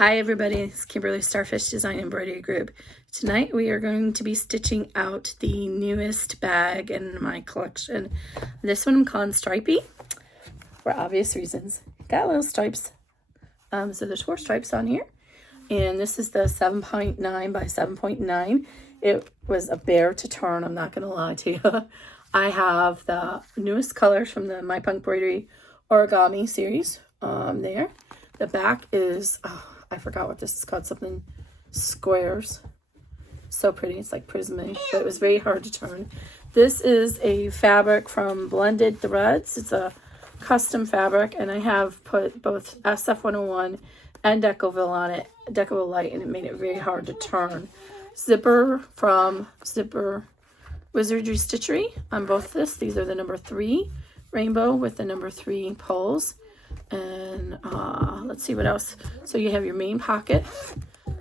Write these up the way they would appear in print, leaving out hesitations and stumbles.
Hi everybody, it's Kimberly Starfish Design Embroidery Group. Tonight we are going to be stitching out the newest bag in my collection. This one I'm calling Stripey for obvious reasons. Got little stripes. So there's 4 stripes on here. And this is the 7.9 by 7.9. It was a bear to turn, I'm not going to lie to you. I have the newest colors from the MyPunkBroidery Origami series there. The back is, I forgot what this is called, something squares. So pretty, it's like prismy, but it was very hard to turn. This is a fabric from Blended Threads. It's a custom fabric, and I have put both SF101 and Decoville on it, Decoville Light, and it made it very hard to turn. Zipper from Wizardy Stitchery on both this. These are the number 3 rainbow with the number 3 poles. And let's see what else. So you have your main pocket.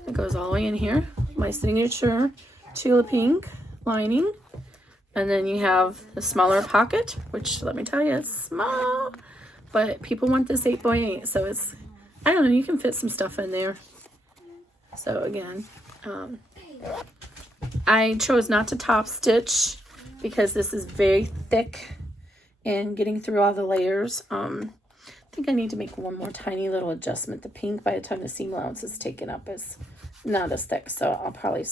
It goes all the way in here. My signature tulip pink lining. And then you have the smaller pocket, which let me tell you, it's small. But people want this 8x8, so it's, I don't know, you can fit some stuff in there. So again, I chose not to top stitch because this is very thick and getting through all the layers. I think I need to make one more tiny little adjustment. The pink, by the time the seam allowance is taken up, is not as thick, so I'll probably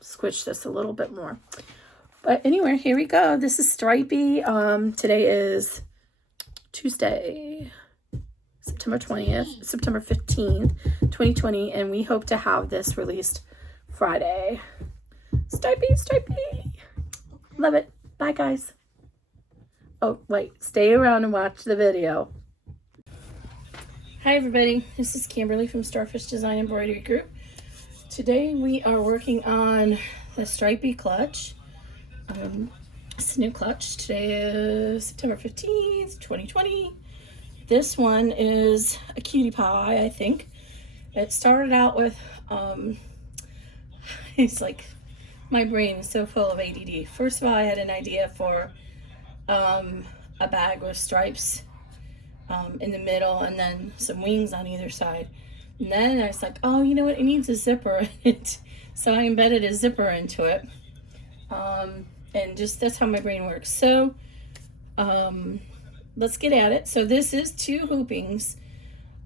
squish this a little bit more. But anyway, here we go. This is Stripey. Today is Tuesday, September 15th, 2020, and we hope to have this released Friday. Stripey, Stripey. Love it. Bye, guys. Oh, wait, stay around and watch the video. Hi, everybody. This is Kimberly from Starfish Design Embroidery Group. Today, we are working on the Stripey clutch. It's a new clutch. Today is September 15th, 2020. This one is a cutie pie, I think. It started out with, it's like, my brain is so full of ADD. First of all, I had an idea for a bag with stripes in the middle and then some wings on either side. And then I was like, oh, you know what, it needs a zipper in it. So I embedded a zipper into it. And just that's how my brain works. So let's get at it. So this is 2 hoopings.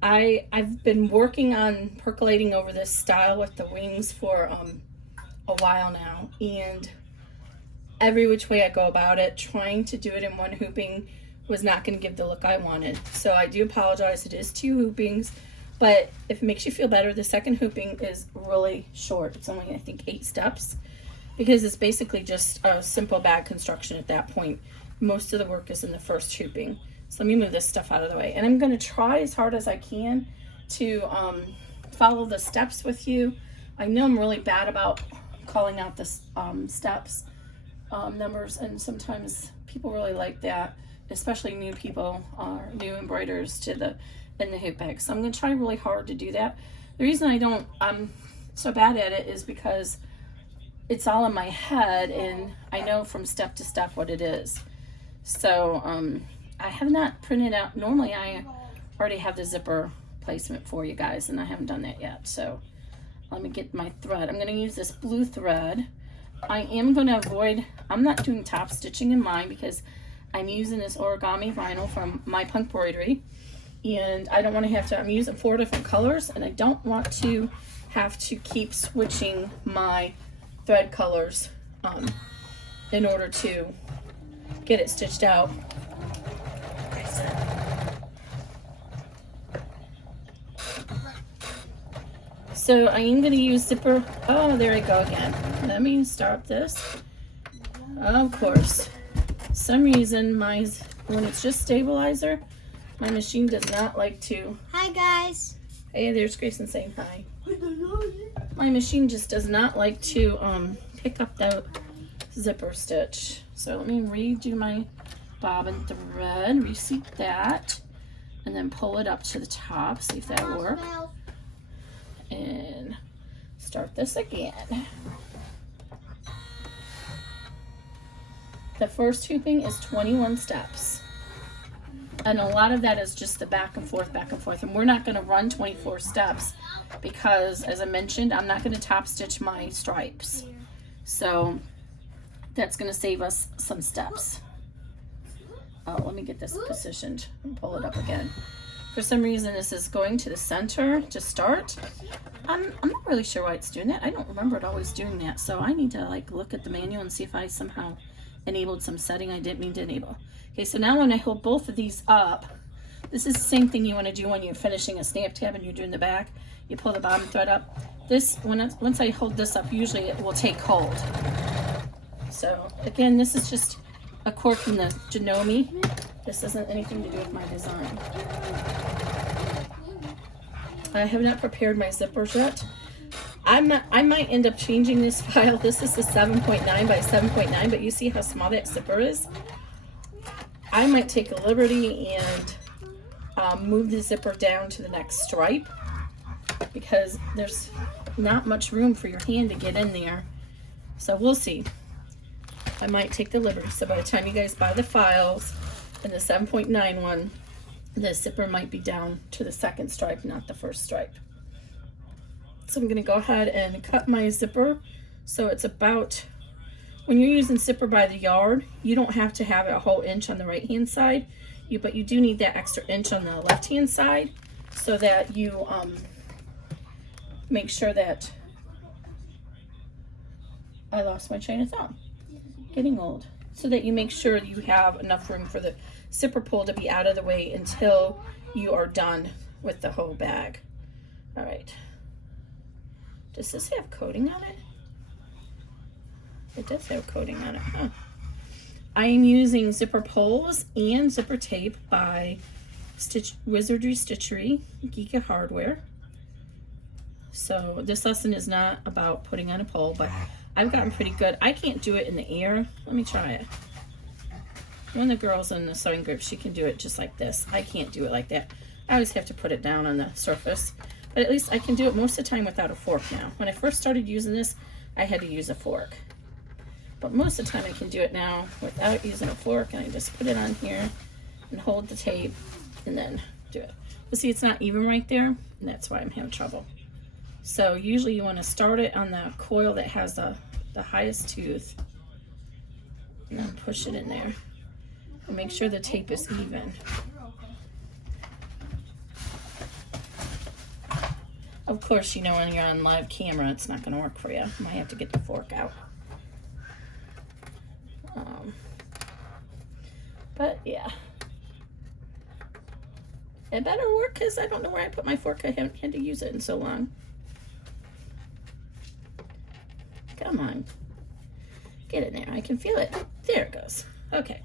I've been working on percolating over this style with the wings for a while now, and every which way I go about it, trying to do it in one hooping was not going to give the look I wanted. So I do apologize. It is 2 hoopings, but if it makes you feel better, the second hooping is really short. It's only, I think, 8 steps, because it's basically just a simple bag construction at that point. Most of the work is in the first hooping. So let me move this stuff out of the way. And I'm going to try as hard as I can to follow the steps with you. I know I'm really bad about calling out the steps. Numbers, and sometimes people really like that, especially new people or new embroiders in the hoop bag. So I'm going to try really hard to do that. The reason I'm so bad at it is because it's all in my head and I know from step to step what it is. So I have not printed out. Normally I already have the zipper placement for you guys, and I haven't done that yet. So let me get my thread. I'm going to use this blue thread. I am going to avoid, I'm not doing top stitching in mine because I'm using this origami vinyl from MyPunkBroidery, and I don't want to have to, I'm using 4 different colors, and I don't want to have to keep switching my thread colors in order to get it stitched out. So I am going to use zipper. Oh, there I go again. Let me start this. Of course, some reason when it's just stabilizer, my machine does not like to. Hi guys. Hey, there's Grayson saying hi. My machine just does not like to pick up that zipper stitch. So let me redo my bobbin thread, reseat that, and then pull it up to the top. See if that'll work. And start this again. The first hooping is 21 steps. And a lot of that is just the back and forth, and we're not going to run 24 steps because, as I mentioned, I'm not going to top stitch my stripes, so that's going to save us some steps. Oh, let me get this positioned and pull it up again. For some reason this is going to the center to start. I'm not really sure why it's doing that. I don't remember it always doing that, so I need to like look at the manual and see if I somehow enabled some setting I didn't mean to enable. Okay, so now when I hold both of these up, this is the same thing you want to do when you're finishing a snap tab and you're doing the back. You pull the bottom thread up. This, once I hold this up, usually it will take hold. So again, this is just a quirk from the Janome. This doesn't anything to do with my design. I have not prepared my zippers yet. I might end up changing this file. This is the 7.9 by 7.9, but you see how small that zipper is? I might take a liberty and move the zipper down to the next stripe because there's not much room for your hand to get in there. So we'll see. I might take the liberty. So by the time you guys buy the files and the 7.9 one, the zipper might be down to the second stripe, not the first stripe. So I'm going to go ahead and cut my zipper. So it's about, when you're using zipper by the yard, you don't have to have it a whole inch on the right hand side, but you do need that extra inch on the left hand side so that you make sure that, I lost my train of thought, getting old, so that you make sure you have enough room for the zipper pull to be out of the way until you are done with the whole bag. All right. Does this have coating on it? It does have coating on it, huh? I am using zipper pulls and zipper tape by Wizardy Stitchery Geeka Hardware. So this lesson is not about putting on a pole, but I've gotten pretty good. I can't do it in the air. Let me try it. One of the girls in the sewing group, she can do it just like this. I can't do it like that. I always have to put it down on the surface. But at least I can do it most of the time without a fork now. When I first started using this, I had to use a fork. But most of the time I can do it now without using a fork, and I just put it on here and hold the tape and then do it. But see, it's not even right there, and that's why I'm having trouble. So usually you want to start it on the coil that has the highest tooth, and then push it in there. And make sure the tape is even. Of course, you know when you're on live camera, it's not going to work for you. You might have to get the fork out. But yeah. It better work because I don't know where I put my fork. I haven't had to use it in so long. Come on. Get in there. I can feel it. There it goes. Okay.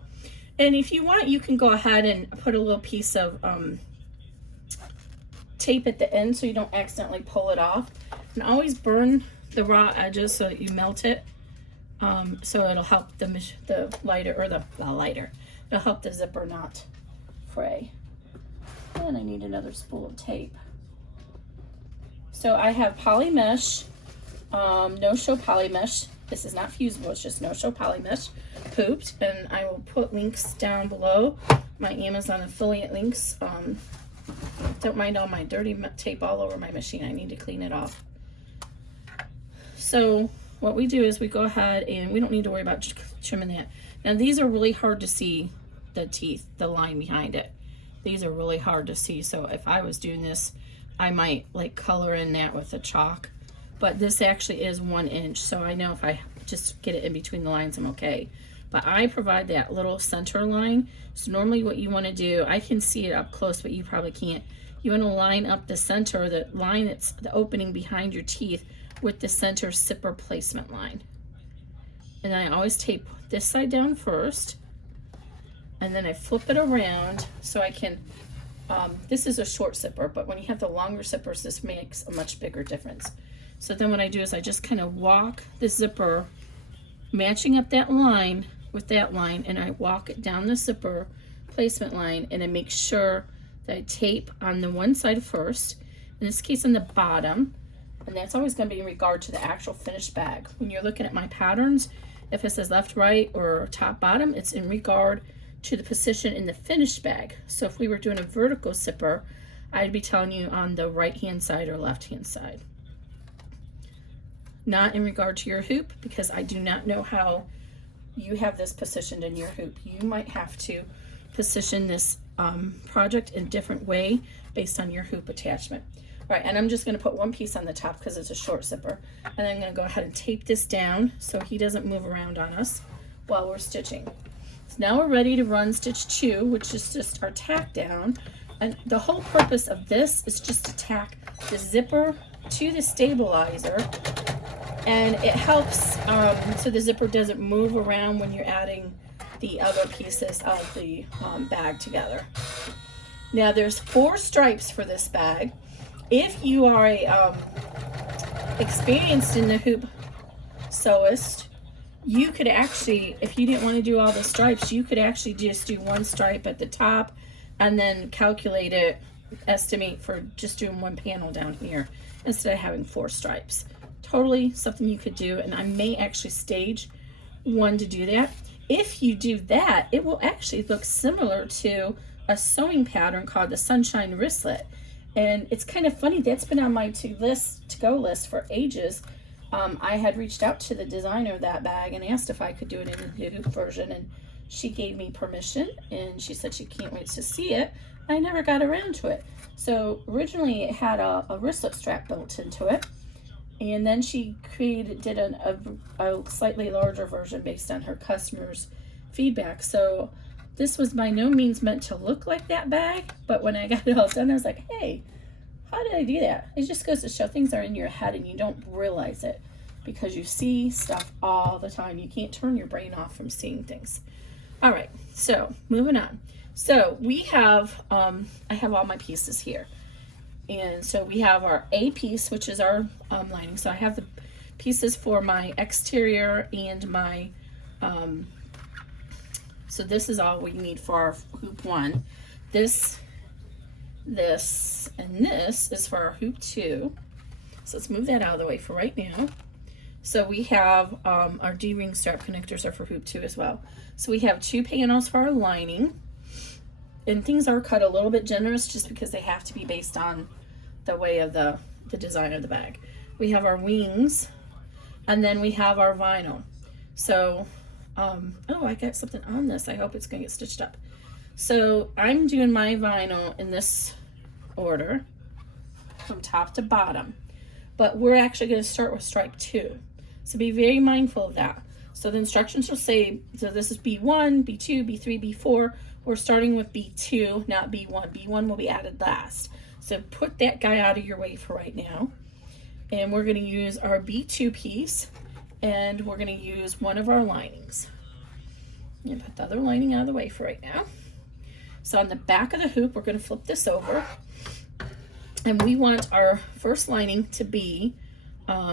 And if you want, you can go ahead and put a little piece of tape at the end so you don't accidentally pull it off. And always burn the raw edges so that you melt it. So it'll help the lighter, or the lighter. It'll help the zipper not fray. And I need another spool of tape. So I have poly mesh, no-show poly mesh. This is not fusible, it's just no-show poly mesh, pooped, and I will put links down below, my Amazon affiliate links. Don't mind all my dirty tape all over my machine. I need to clean it off. So what we do is we go ahead and we don't need to worry about trimming that. Now these are really hard to see, the teeth, the line behind it. These are really hard to see, so if I was doing this, I might like color in that with a chalk. But this actually is 1 inch, so I know if I just get it in between the lines, I'm okay. But I provide that little center line. So normally what you want to do, I can see it up close, but you probably can't. You want to line up the center, the line that's the opening behind your teeth, with the center zipper placement line. And then I always tape this side down first, and then I flip it around so I can, this is a short zipper, but when you have the longer zippers, this makes a much bigger difference. So then what I do is I just kind of walk the zipper, matching up that line with that line, and I walk it down the zipper placement line, and I make sure that I tape on the one side first, in this case on the bottom, and that's always going to be in regard to the actual finished bag. When you're looking at my patterns, if it says left, right, or top, bottom, it's in regard to the position in the finished bag. So if we were doing a vertical zipper, I'd be telling you on the right hand side or left hand side. Not in regard to your hoop, because I do not know how you have this positioned in your hoop. You might have to position this project in a different way based on your hoop attachment. All right, and I'm just going to put one piece on the top because it's a short zipper, and then I'm going to go ahead and tape this down so he doesn't move around on us while we're stitching. So now we're ready to run stitch 2, which is just our tack down, and the whole purpose of this is just to tack the zipper to the stabilizer, and it helps so the zipper doesn't move around when you're adding the other pieces of the bag together. Now there's 4 stripes for this bag. If you are a experienced in the hoop sewist, you could actually, if you didn't want to do all the stripes, you could actually just do 1 stripe at the top and then calculate it, estimate for just doing 1 panel down here instead of having 4 stripes. Totally something you could do, and I may actually stage one to do that. If you do that, it will actually look similar to a sewing pattern called the Sunshine Wristlet. And it's kind of funny, that's been on my to-go list for ages. I had reached out to the designer of that bag and asked if I could do it in the hoop version, and she gave me permission, and she said she can't wait to see it. I never got around to it. So originally it had a wristlet strap built into it, and then she did a slightly larger version based on her customers' feedback. So this was by no means meant to look like that bag, but when I got it all done, I was like, hey, how did I do that? It just goes to show things are in your head and you don't realize it because you see stuff all the time. You can't turn your brain off from seeing things. All right, so moving on. So we have, I have all my pieces here. And so we have our A piece, which is our lining. So I have the pieces for my exterior and my, so this is all we need for our hoop 1. This, and this is for our hoop 2. So let's move that out of the way for right now. So we have our D-ring strap connectors are for hoop 2 as well. So we have 2 panels for our lining. And things are cut a little bit generous just because they have to be based on the way of the design of the bag. We have our wings, and then we have our vinyl. So, oh, I got something on this. I hope it's gonna get stitched up. So I'm doing my vinyl in this order from top to bottom, but we're actually gonna start with stripe 2. So be very mindful of that. So the instructions will say, so this is B1, B2, B3, B4. We're starting with B2, not B1. B1 will be added last. So put that guy out of your way for right now. And we're gonna use our B2 piece, and we're gonna use one of our linings. And put the other lining out of the way for right now. So on the back of the hoop, we're gonna flip this over. And we want our first lining to be,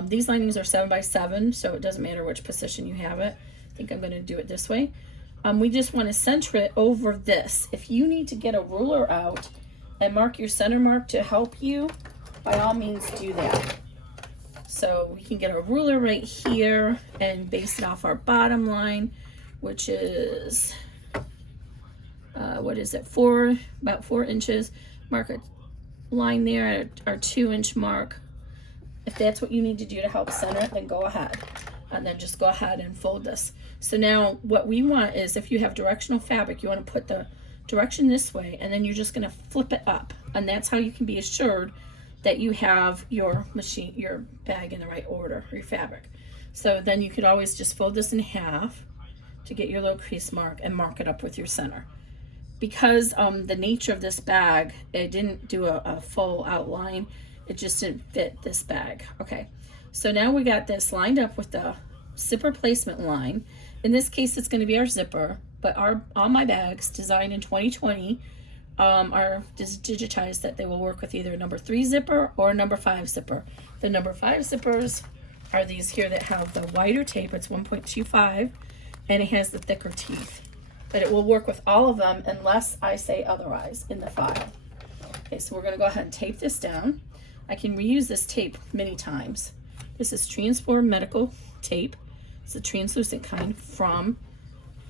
these linings are 7 by 7, so it doesn't matter which position you have it. I think I'm gonna do it this way. We just want to center it over this. If you need to get a ruler out and mark your center mark to help you, by all means do that. So we can get a ruler right here and base it off our bottom line, which is, what is it, about 4 inches. Mark a line there at our 2-inch mark. If that's what you need to do to help center it, then go ahead. And then just go ahead and fold this. So now what we want is, if you have directional fabric, you want to put the direction this way, and then you're just going to flip it up. And that's how you can be assured that you have your bag in the right order, your fabric. So then you could always just fold this in half to get your little crease mark and mark it up with your center. Because the nature of this bag, it didn't do a full outline, it just didn't fit this bag. Okay. So now we got this lined up with the zipper placement line. In this case, it's going to be our zipper, but all my bags designed in 2020 are just digitized that they will work with either a number 3 zipper or a number 5 zipper. The number 5 zippers are these here that have the wider tape. It's 1.25, and it has the thicker teeth. But it will work with all of them unless I say otherwise in the file. Okay, so we're going to go ahead and tape this down. I can reuse this tape many times. This is Transform Medical tape. It's a translucent kind from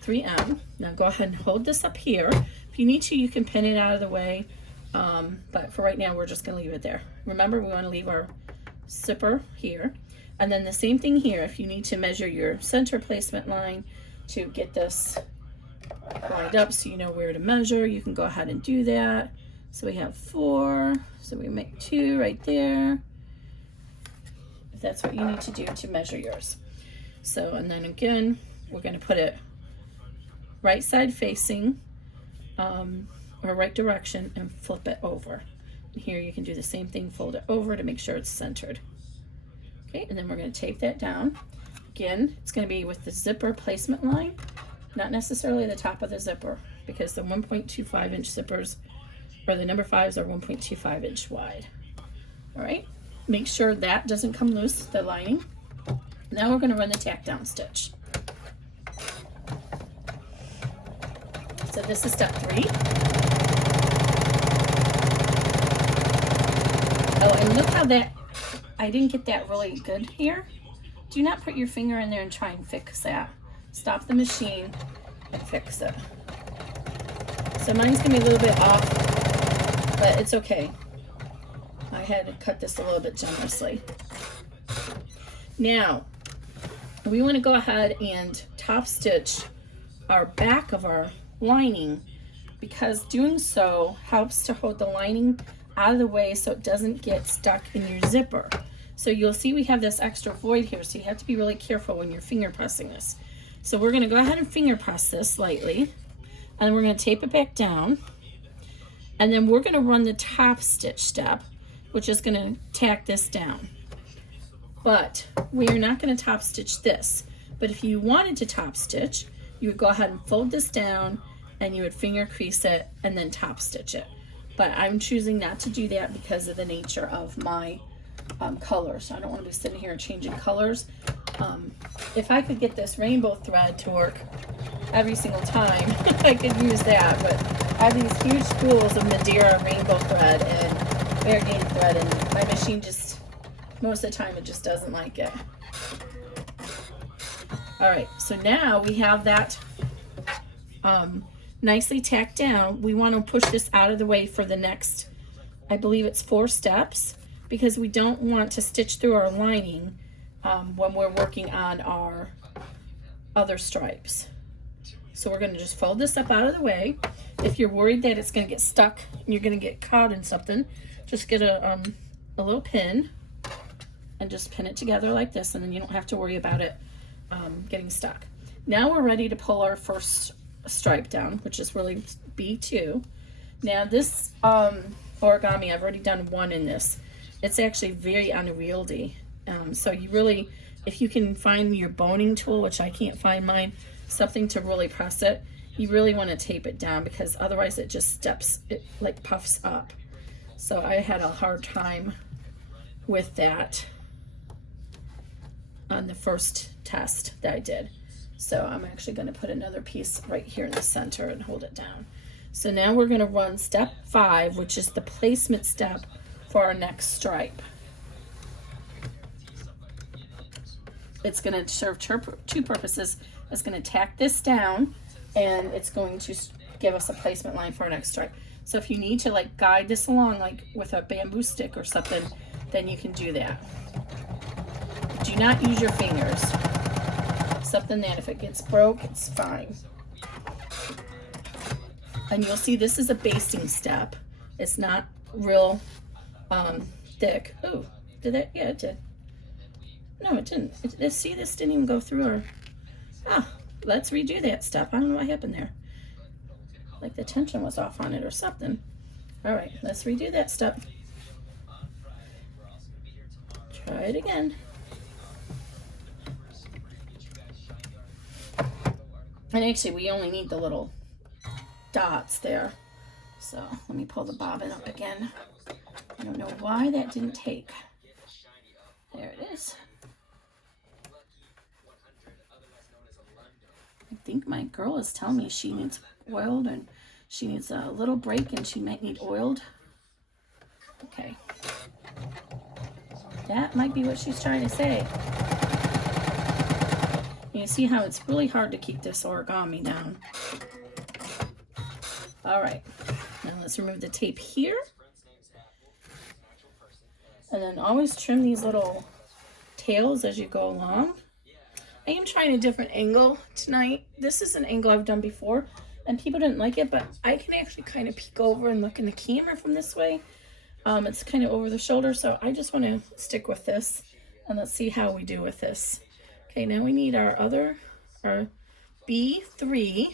3M. Now go ahead and hold this up here. If you need to, you can pin it out of the way, but for right now, we're just going to leave it there. Remember, we want to leave our zipper here. And then the same thing here. If you need to measure your center placement line to get this lined up so you know where to measure, you can go ahead and do that. So we have 4, so we make 2 right there, if that's what you need to do to measure yours. So, and then again, we're going to put it right side facing, or right direction, and flip it over. And here you can do the same thing, fold it over to make sure it's centered. Okay, and then we're going to tape that down. Again, it's going to be with the zipper placement line, not necessarily the top of the zipper, because the 1.25 inch zippers, or the number 5s, are 1.25 inch wide. All right, make sure that doesn't come loose, the lining. Now we're going to run the tack down stitch. So this is step 3. Oh, and look how that, I didn't get that really good here. Do not put your finger in there and try and fix that. Stop the machine and fix it. So mine's gonna be a little bit off, but it's okay. I had to cut this a little bit generously. Now, we want to go ahead and top stitch our back of our lining, because doing so helps to hold the lining out of the way so it doesn't get stuck in your zipper. So you'll see we have this extra void here, so you have to be really careful when you're finger pressing this. So we're going to go ahead and finger press this lightly, and we're going to tape it back down, and then we're going to run the top stitch step, which is going to tack this down. But we are not going to top stitch this. But if you wanted to top stitch, you would go ahead and fold this down, and you would finger crease it and then top stitch it. But I'm choosing not to do that because of the nature of my colors. So I don't want to be sitting here changing colors. If I could get this rainbow thread to work every single time, I could use that. But I have these huge spools of Madeira rainbow thread and variegated thread, and my machine just, most of the time, it just doesn't like it. All right, so now we have that nicely tacked down. We want to push this out of the way for the next, I believe it's 4 steps, because we don't want to stitch through our lining when we're working on our other stripes. So we're going to just fold this up out of the way. If you're worried that it's going to get stuck and you're going to get caught in something, just get a little pin and just pin it together like this, and then you don't have to worry about it getting stuck. Now we're ready to pull our first stripe down, which is really B2. Now this origami, I've already done 1 in this. It's actually very unwieldy. So you really, if you can find your boning tool, which I can't find mine, something to really press it, you really want to tape it down, because otherwise it just steps, it like puffs up. So I had a hard time with that on the first test that I did. So I'm actually going to put another piece right here in the center and hold it down. So now we're going to run step 5, which is the placement step for our next stripe. It's going to serve 2 purposes. It's going to tack this down, and it's going to give us a placement line for our next stripe. So if you need to like guide this along like with a bamboo stick or something, then you can do that. Do not use your fingers. Something that if it gets broke, it's fine. And you'll see this is a basting step. It's not real thick. Oh, did it? Yeah, it did. No, it didn't. See, this didn't even go through our... let's redo that step. I don't know what happened there. Like the tension was off on it or something. All right, let's redo that step. Try it again. And actually, we only need the little dots there. So let me pull the bobbin up again. I don't know why that didn't take. There it is. I think my girl is telling me she needs oiled and she needs a little break and she might need oiled. Okay. That might be what she's trying to say. You see how it's really hard to keep this origami down. All right, now let's remove the tape here. And then always trim these little tails as you go along. I am trying a different angle tonight. This is an angle I've done before, and people didn't like it, but I can actually kind of peek over and look in the camera from this way. It's kind of over the shoulder, so I just want to stick with this, and let's see how we do with this. Okay, now we need our B3,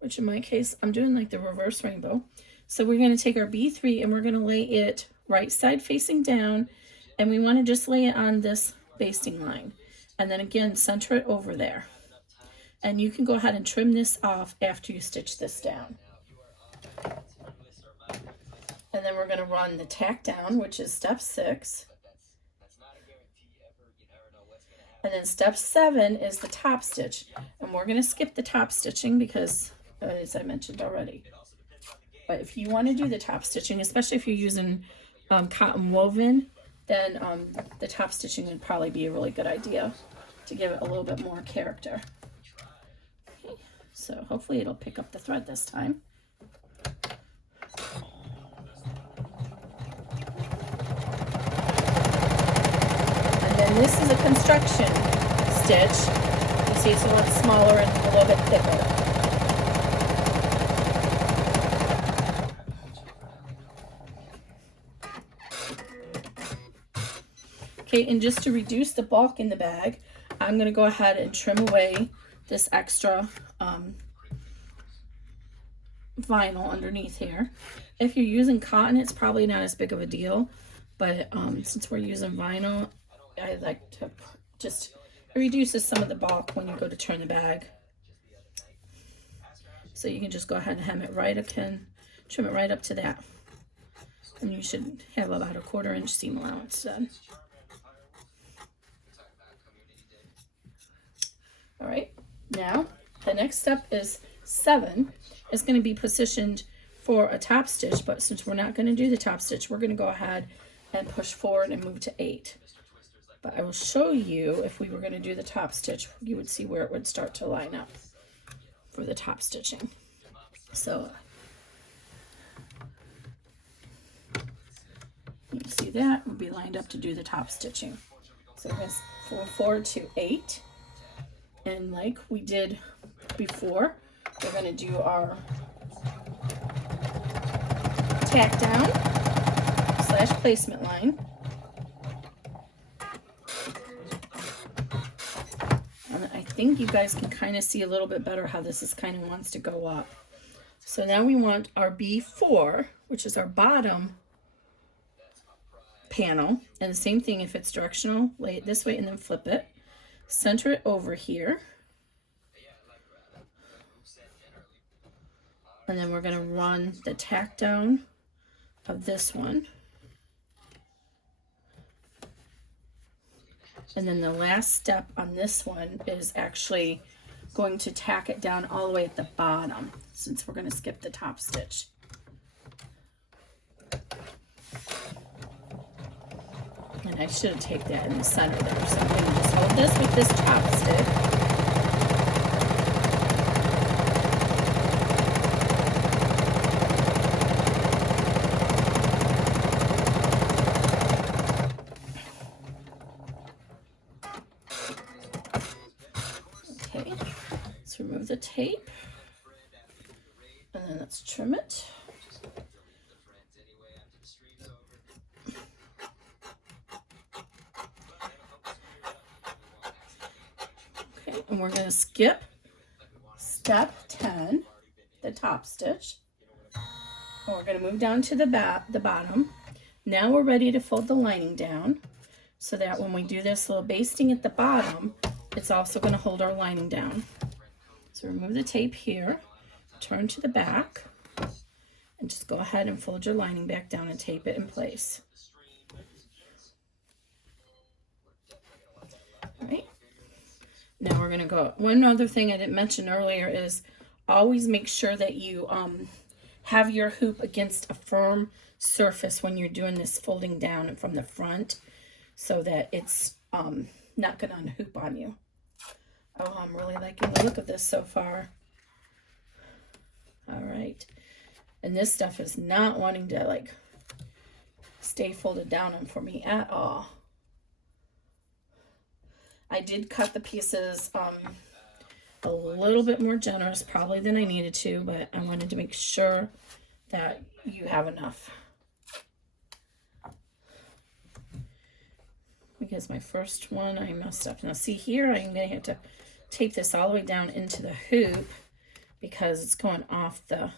which in my case, I'm doing like the reverse rainbow. So we're going to take our B3 and we're going to lay it right side facing down, and we want to just lay it on this basting line. And then again, center it over there. And you can go ahead and trim this off after you stitch this down. And then we're going to run the tack down, which is step 6. And then step 7 is the top stitch. And we're going to skip the top stitching because, as I mentioned already. But if you want to do the top stitching, especially if you're using cotton woven, then the top stitching would probably be a really good idea to give it a little bit more character. Okay, so hopefully it'll pick up the thread this time. And then this is a construction stitch. You see it's a little smaller and a little bit thicker. Okay, and just to reduce the bulk in the bag, I'm going to go ahead and trim away this extra vinyl underneath here. If you're using cotton, it's probably not as big of a deal, but since we're using vinyl, I like to just, it reduces some of the bulk when you go to turn the bag. So you can just go ahead and hem it right, trim it right up to that. And you should have about a 1/4 inch seam allowance then. All right, now the next step is 7. It's going to be positioned for a top stitch, but since we're not going to do the top stitch, we're going to go ahead and push forward and move to 8. But I will show you, if we were going to do the top stitch, you would see where it would start to line up for the top stitching. So you see that would be lined up to do the top stitching. So we're going to go forward to 8. And like we did before, we're going to do our tack down / placement line. And I think you guys can kind of see a little bit better how this is kind of wants to go up. So now we want our B4, which is our bottom panel. And the same thing, if it's directional, lay it this way and then flip it. Center it over here. And then we're going to run the tack down of this one. And then the last step on this one is actually going to tack it down all the way at the bottom, since we're going to skip the top stitch. And I should have taken that in the center there. So I'm going to just hold this with this chopstick. Okay, let's remove the tape. And then let's trim it. And we're going to skip step 10, the top stitch. And we're going to move down to the bottom. Now we're ready to fold the lining down so that when we do this little basting at the bottom, it's also going to hold our lining down. So remove the tape here, turn to the back, and just go ahead and fold your lining back down and tape it in place. All right. Now we're going to go, one other thing I didn't mention earlier is always make sure that you have your hoop against a firm surface when you're doing this folding down from the front, so that it's not going to unhoop on you. Oh, I'm really liking the look of this so far. All right. And this stuff is not wanting to like stay folded down for me at all. I did cut the pieces a little bit more generous probably than I needed to, but I wanted to make sure that you have enough. Because my first one I messed up. Now see here, I'm going to have to tape this all the way down into the hoop because it's going off the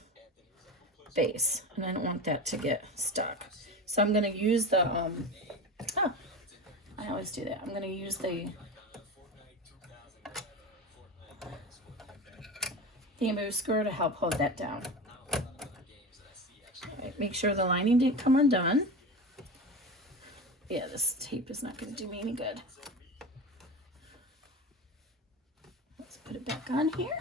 base and I don't want that to get stuck. So I'm going to use the, I always do that. I'm going to use the bamboo skewer to help hold that down. All right, make sure the lining didn't come undone. Yeah, this tape is not going to do me any good. Let's put it back on here.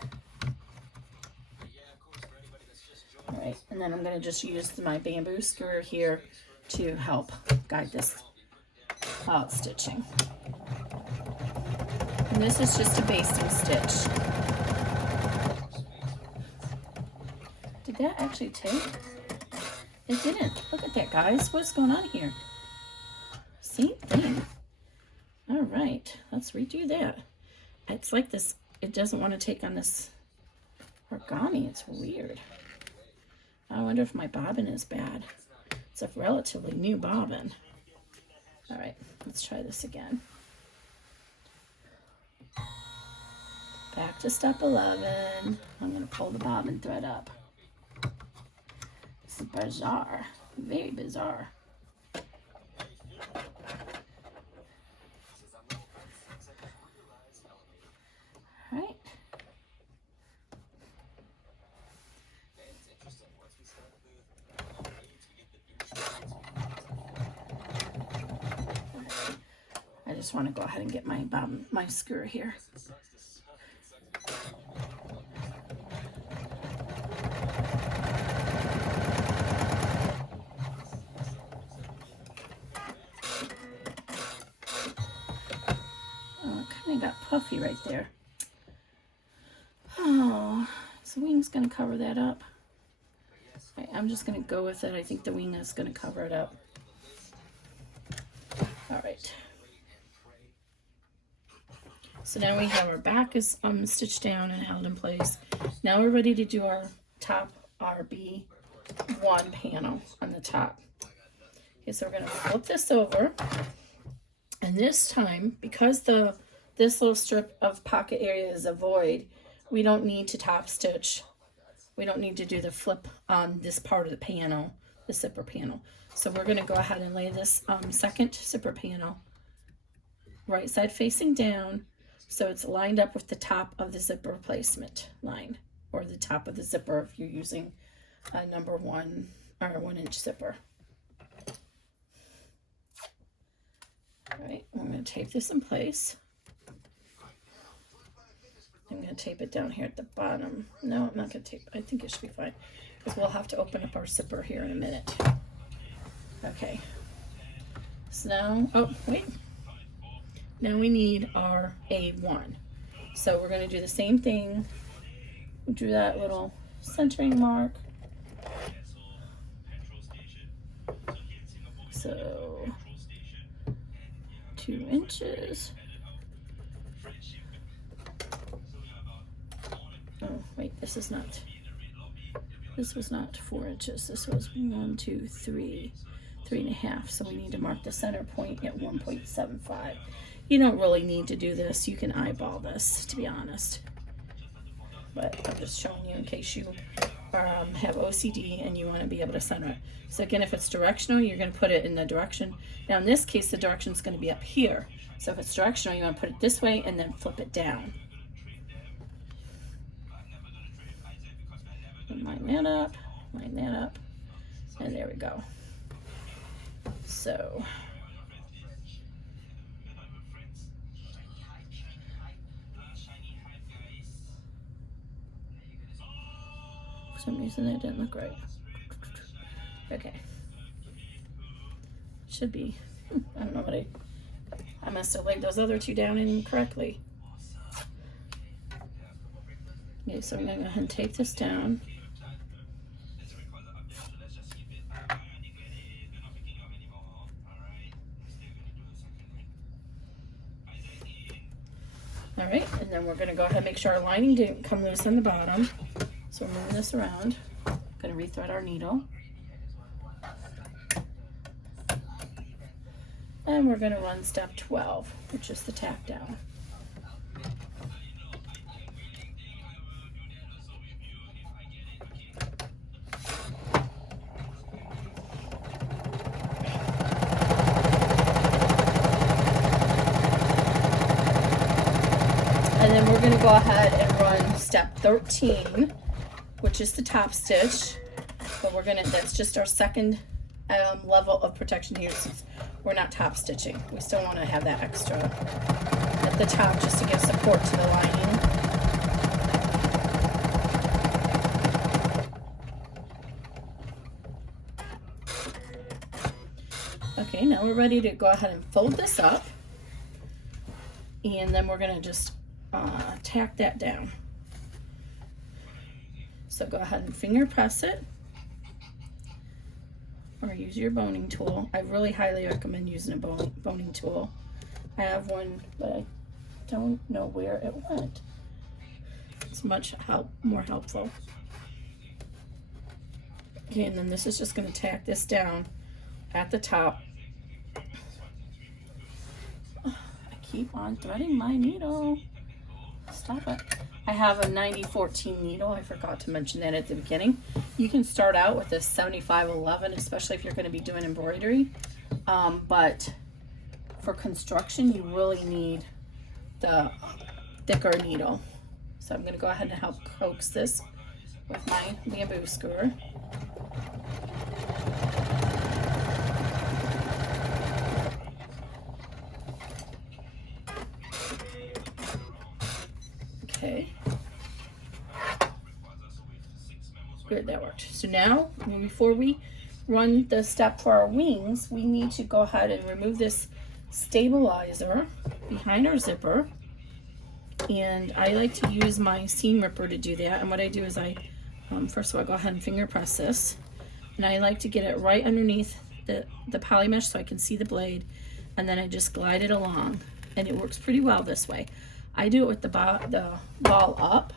All right, and then I'm going to just use my bamboo skewer here to help guide this while it's stitching. And this is just a basting stitch. Did that actually take? It didn't. Look at that, guys. What's going on here? Same thing. All right, let's redo that. It's like this, it doesn't want to take on this origami. It's weird. I wonder if my bobbin is bad. It's a relatively new bobbin. All right, let's try this again. Back to step 11. I'm going to pull the bobbin thread up. This is bizarre, very bizarre. All right. I just want to go ahead and get my bobbin, my skewer here. Got puffy right there. Oh, so the wing's gonna cover that up. Right, I'm just gonna go with it. I think the wing is gonna cover it up. All right. So now we have our back is stitched down and held in place. Now we're ready to do our top RB1 panel on the top. Okay, so we're gonna flip this over, and this time, because this little strip of pocket area is a void, we don't need to top stitch. We don't need to do the flip on this part of the panel, the zipper panel. So we're going to go ahead and lay this second zipper panel right side facing down, so it's lined up with the top of the zipper placement line, or the top of the zipper if you're using a number 1 or a 1-inch zipper. All right, I'm going to tape this in place. I'm going to tape it down here at the bottom. No, I'm not going to tape. I think it should be fine because we'll have to open up our zipper here in a minute. Okay. So now, oh, wait. Now we need our A1. So we're going to do the same thing. We drew that little centering mark. So 2 inches. Oh, wait, this was not 4 inches. This was 1, 2, 3, 3.5. So we need to mark the center point at 1.75. You don't really need to do this. You can eyeball this, to be honest. But I'm just showing you in case you have OCD and you want to be able to center it. So again, if it's directional, you're going to put it in the direction. Now in this case, the direction is going to be up here. So if it's directional, you want to put it this way and then flip it down. Line that up, and there we go. So for some reason that didn't look right. Okay, should be. I don't know what I must have laid those other 2 down incorrectly. Okay, so I'm going to go ahead and take this down. All right, and then we're going to go ahead and make sure our lining didn't come loose on the bottom. So we're moving this around. Going to rethread our needle. And we're going to run step 12, which is the tack down. And then we're going to go ahead and run step 13, which is the top stitch. But we're going to, that's just our second level of protection here, since we're not top stitching. We still want to have that extra at the top just to give support to the lining. Okay, now we're ready to go ahead and fold this up, and then we're going to just tack that down. So go ahead and finger press it, or use your boning tool. I really highly recommend using a boning tool. I have one, but I don't know where it went. It's much more helpful. Okay, and then this is just going to tack this down at the top. I keep on threading my needle. Stop it. I have a 90-14 needle. I forgot to mention that at the beginning. You can start out with a 75-11, especially if you're going to be doing embroidery. But for construction, you really need the thicker needle. So I'm going to go ahead and help coax this with my bamboo skewer. Okay. Good, that worked. So now, before we run the step for our wings, we need to go ahead and remove this stabilizer behind our zipper. And I like to use my seam ripper to do that. And what I do is I, first of all, I go ahead and finger press this. And I like to get it right underneath the poly mesh so I can see the blade. And then I just glide it along. And it works pretty well this way. I do it with the ball up.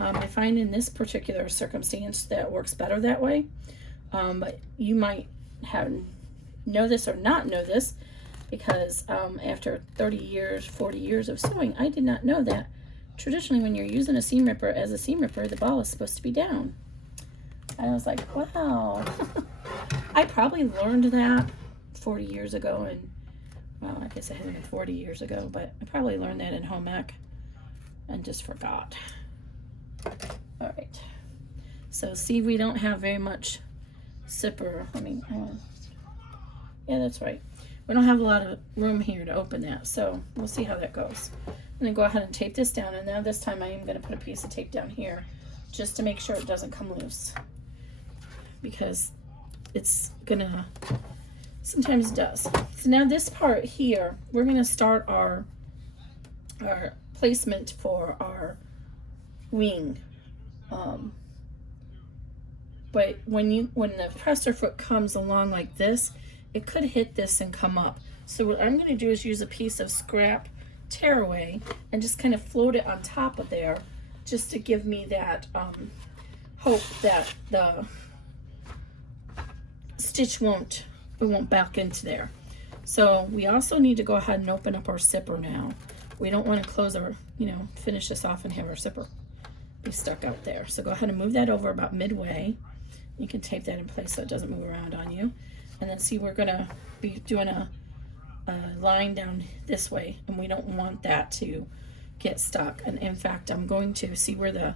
I find in this particular circumstance that it works better that way. But you might know this or not know this, because after 30 years, 40 years of sewing, I did not know that traditionally when you're using a seam ripper as a seam ripper, the ball is supposed to be down. And I was like, wow. I probably learned that 40 years ago, and well, I guess it hasn't been 40 years ago, but I probably learned that in home ec and just forgot. All right. So see, we don't have very much zipper. Yeah, that's right. We don't have a lot of room here to open that, so we'll see how that goes. And then go ahead and tape this down, and now this time I am going to put a piece of tape down here just to make sure it doesn't come loose, because it's gonna, sometimes it does. So now this part here, we're going to start our placement for our wing. But when the presser foot comes along like this, it could hit this and come up. So what I'm going to do is use a piece of scrap tearaway and just kind of float it on top of there, just to give me that hope that the stitch won't back into there. So we also need to go ahead and open up our zipper now. We don't want to close our, finish this off and have our zipper be stuck out there. So go ahead and move that over about midway. You can tape that in place so it doesn't move around on you. And then see, we're gonna be doing a line down this way, and we don't want that to get stuck. And in fact, I'm going to see where the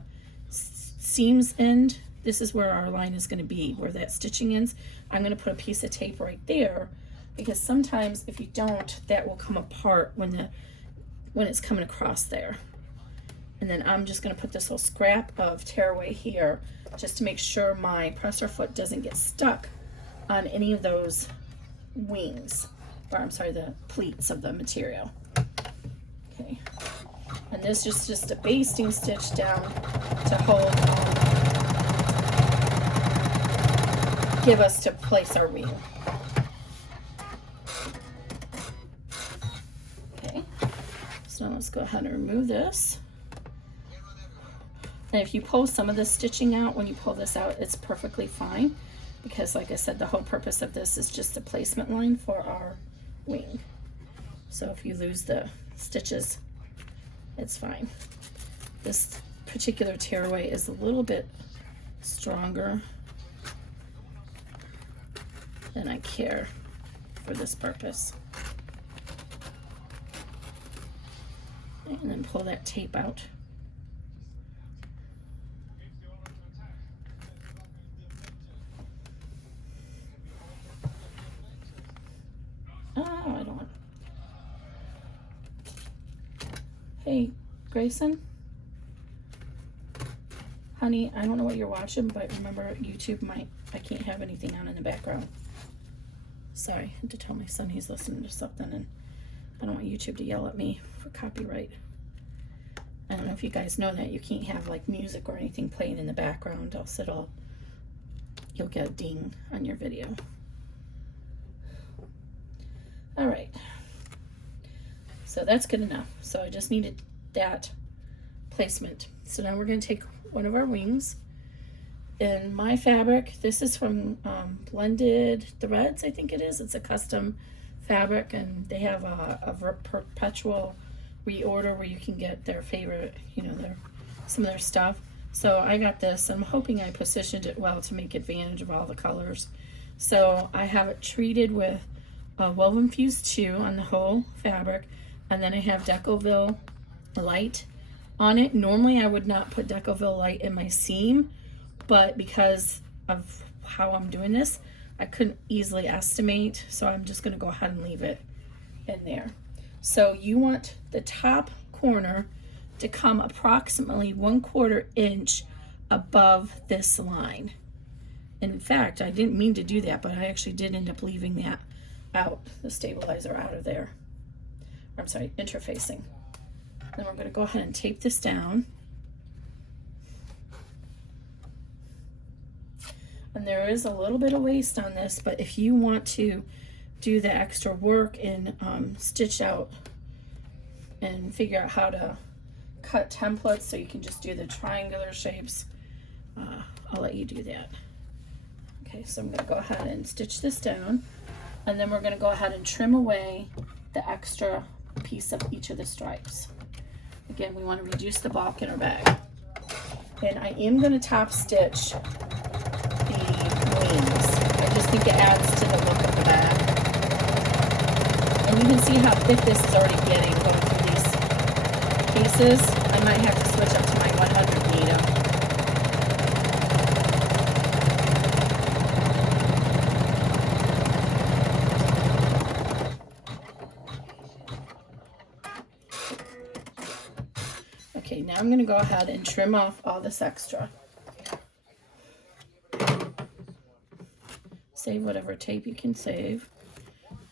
seams end. This is where our line is going to be, where that stitching ends. I'm going to put a piece of tape right there, because sometimes if you don't, that will come apart when it's coming across there. And then I'm just going to put this little scrap of tearaway here just to make sure my presser foot doesn't get stuck on any of those wings, or I'm sorry, the pleats of the material. Okay, and this is just a basting stitch down to hold, give us to place our wing. Okay, so let's go ahead and remove this. And if you pull some of the stitching out, when you pull this out, it's perfectly fine, because like I said, the whole purpose of this is just a placement line for our wing. So if you lose the stitches, it's fine. This particular tearaway is a little bit stronger than I care for this purpose. And then pull that tape out. Oh, I don't want. Hey, Grayson? Honey, I don't know what you're watching, but remember, YouTube I can't have anything on in the background. Sorry, I had to tell my son he's listening to something, and I don't want YouTube to yell at me for copyright. I don't know if you guys know that you can't have like music or anything playing in the background, else you'll get a ding on your video. All right, so that's good enough. So I just needed that placement. So now we're going to take one of our wings. In my fabric, this is from Blended Threads, I think it is. It's a custom fabric, and they have a perpetual reorder where you can get their favorite, you know, some of their stuff. So I got this. I'm hoping I positioned it well to make advantage of all the colors. So I have it treated with Woven Fuse 2 on the whole fabric, and then I have Decoville Light on it. Normally I would not put Decoville Light in my seam, but because of how I'm doing this, I couldn't easily estimate, so I'm just going to go ahead and leave it in there. So you want the top corner to come approximately 1/4 inch above this line. In fact, I didn't mean to do that, but I actually did end up leaving that out, the stabilizer out of there. I'm sorry, interfacing. Then we're going to go ahead and tape this down. And there is a little bit of waste on this, but if you want to do the extra work and stitch out and figure out how to cut templates so you can just do the triangular shapes, I'll let you do that. Okay, so I'm going to go ahead and stitch this down, and then we're going to go ahead and trim away the extra piece of each of the stripes. Again, we want to reduce the bulk in our bag. And I am going to top stitch the wings. I just think it adds to the look of the bag. And you can see how thick this is already getting going through these pieces. I might have to switch up to my 100 needle. Okay, now I'm going to go ahead and trim off all this extra. Save whatever tape you can save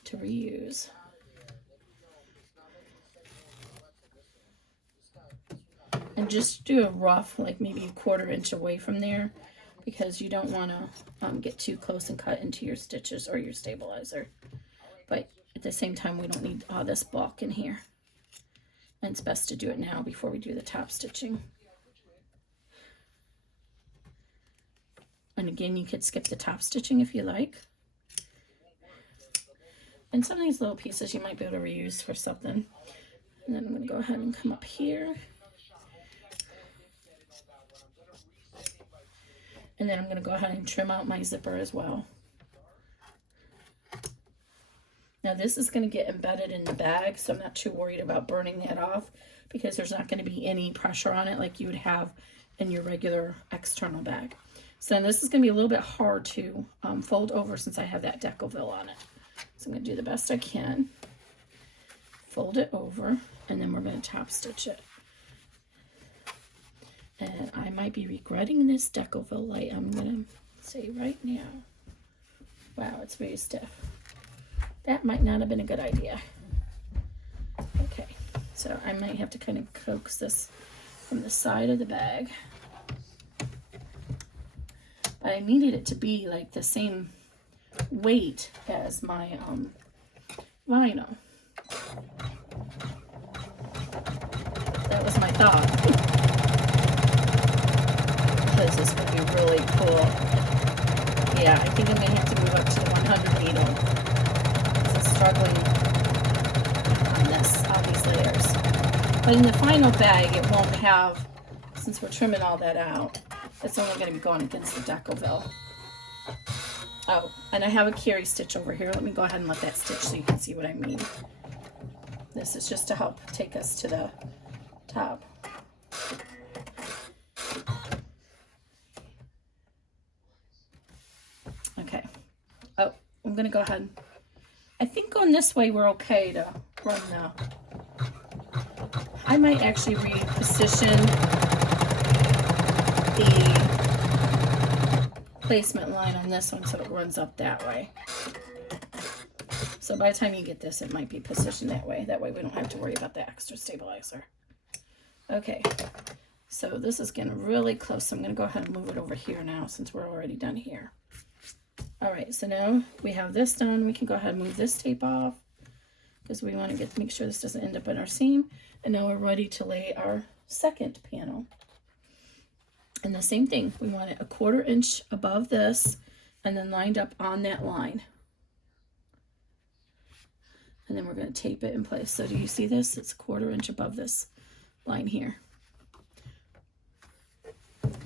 to reuse. And just do a rough, like maybe 1/4 inch away from there, because you don't want to get too close and cut into your stitches or your stabilizer. But at the same time, we don't need all this bulk in here. And it's best to do it now before we do the top stitching. And again, you could skip the top stitching if you like. And some of these little pieces you might be able to reuse for something. And then I'm going to go ahead and come up here. And then I'm going to go ahead and trim out my zipper as well. Now this is going to get embedded in the bag, so I'm not too worried about burning that off, because there's not going to be any pressure on it like you would have in your regular external bag. So this is going to be a little bit hard to fold over since I have that Decoville on it. So I'm going to do the best I can. Fold it over, and then we're going to top stitch it. And I might be regretting this Decoville light, I'm going to say right now. Wow, it's very stiff. That might not have been a good idea. Okay, so I might have to kind of coax this from the side of the bag. but I needed it to be like the same weight as my vinyl. That was my thought. Because this would be really cool. Yeah, I think I'm going to have to move up to the 100 needle. I'm struggling on this, all these layers. But in the final bag, it won't have, since we're trimming all that out, it's only going to be going against the Decoville. Oh, and I have a carry stitch over here. Let me go ahead and let that stitch so you can see what I mean. This is just to help take us to the top. Okay. Oh, I'm going to go ahead. I think going this way we're okay to run the... I might actually reposition the placement line on this one so it runs up that way. So by the time you get this, it might be positioned that way. That way we don't have to worry about the extra stabilizer. Okay, so this is getting really close. So I'm going to go ahead and move it over here now since we're already done here. All right, so now we have this done. We can go ahead and move this tape off because we want to make sure this doesn't end up in our seam. And now we're ready to lay our second panel. And the same thing, we want it a 1/4 inch above this and then lined up on that line. And then we're going to tape it in place. So do you see this? It's a 1/4 inch above this line here.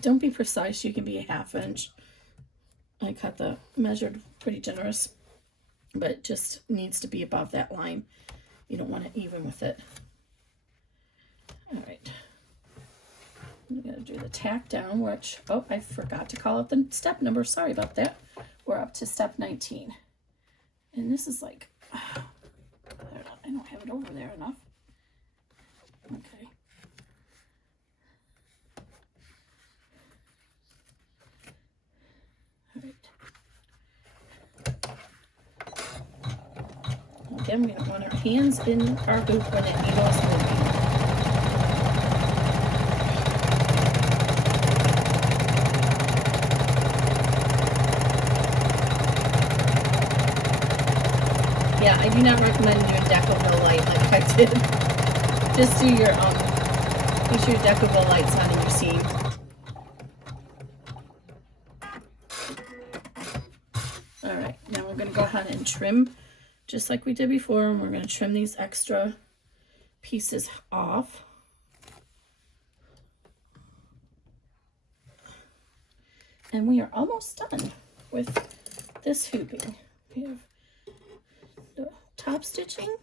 Don't be precise, you can be a 1/2 inch. I cut the measured pretty generous, but it just needs to be above that line. You don't want it even with it. All right. I'm going to do the tack down, which, oh, I forgot to call out the step number. Sorry about that. We're up to step 19. And this is like, I don't have it over there enough. Okay. All right. Again, we don't want our hands in our hoop when that needle is moving. Yeah, I do not recommend doing Decoville light like I did. Just do your, make sure your Decoville light's on in your seam. All right, now we're gonna go ahead and trim just like we did before, and we're gonna trim these extra pieces off. And we are almost done with this hooping. We have top stitching,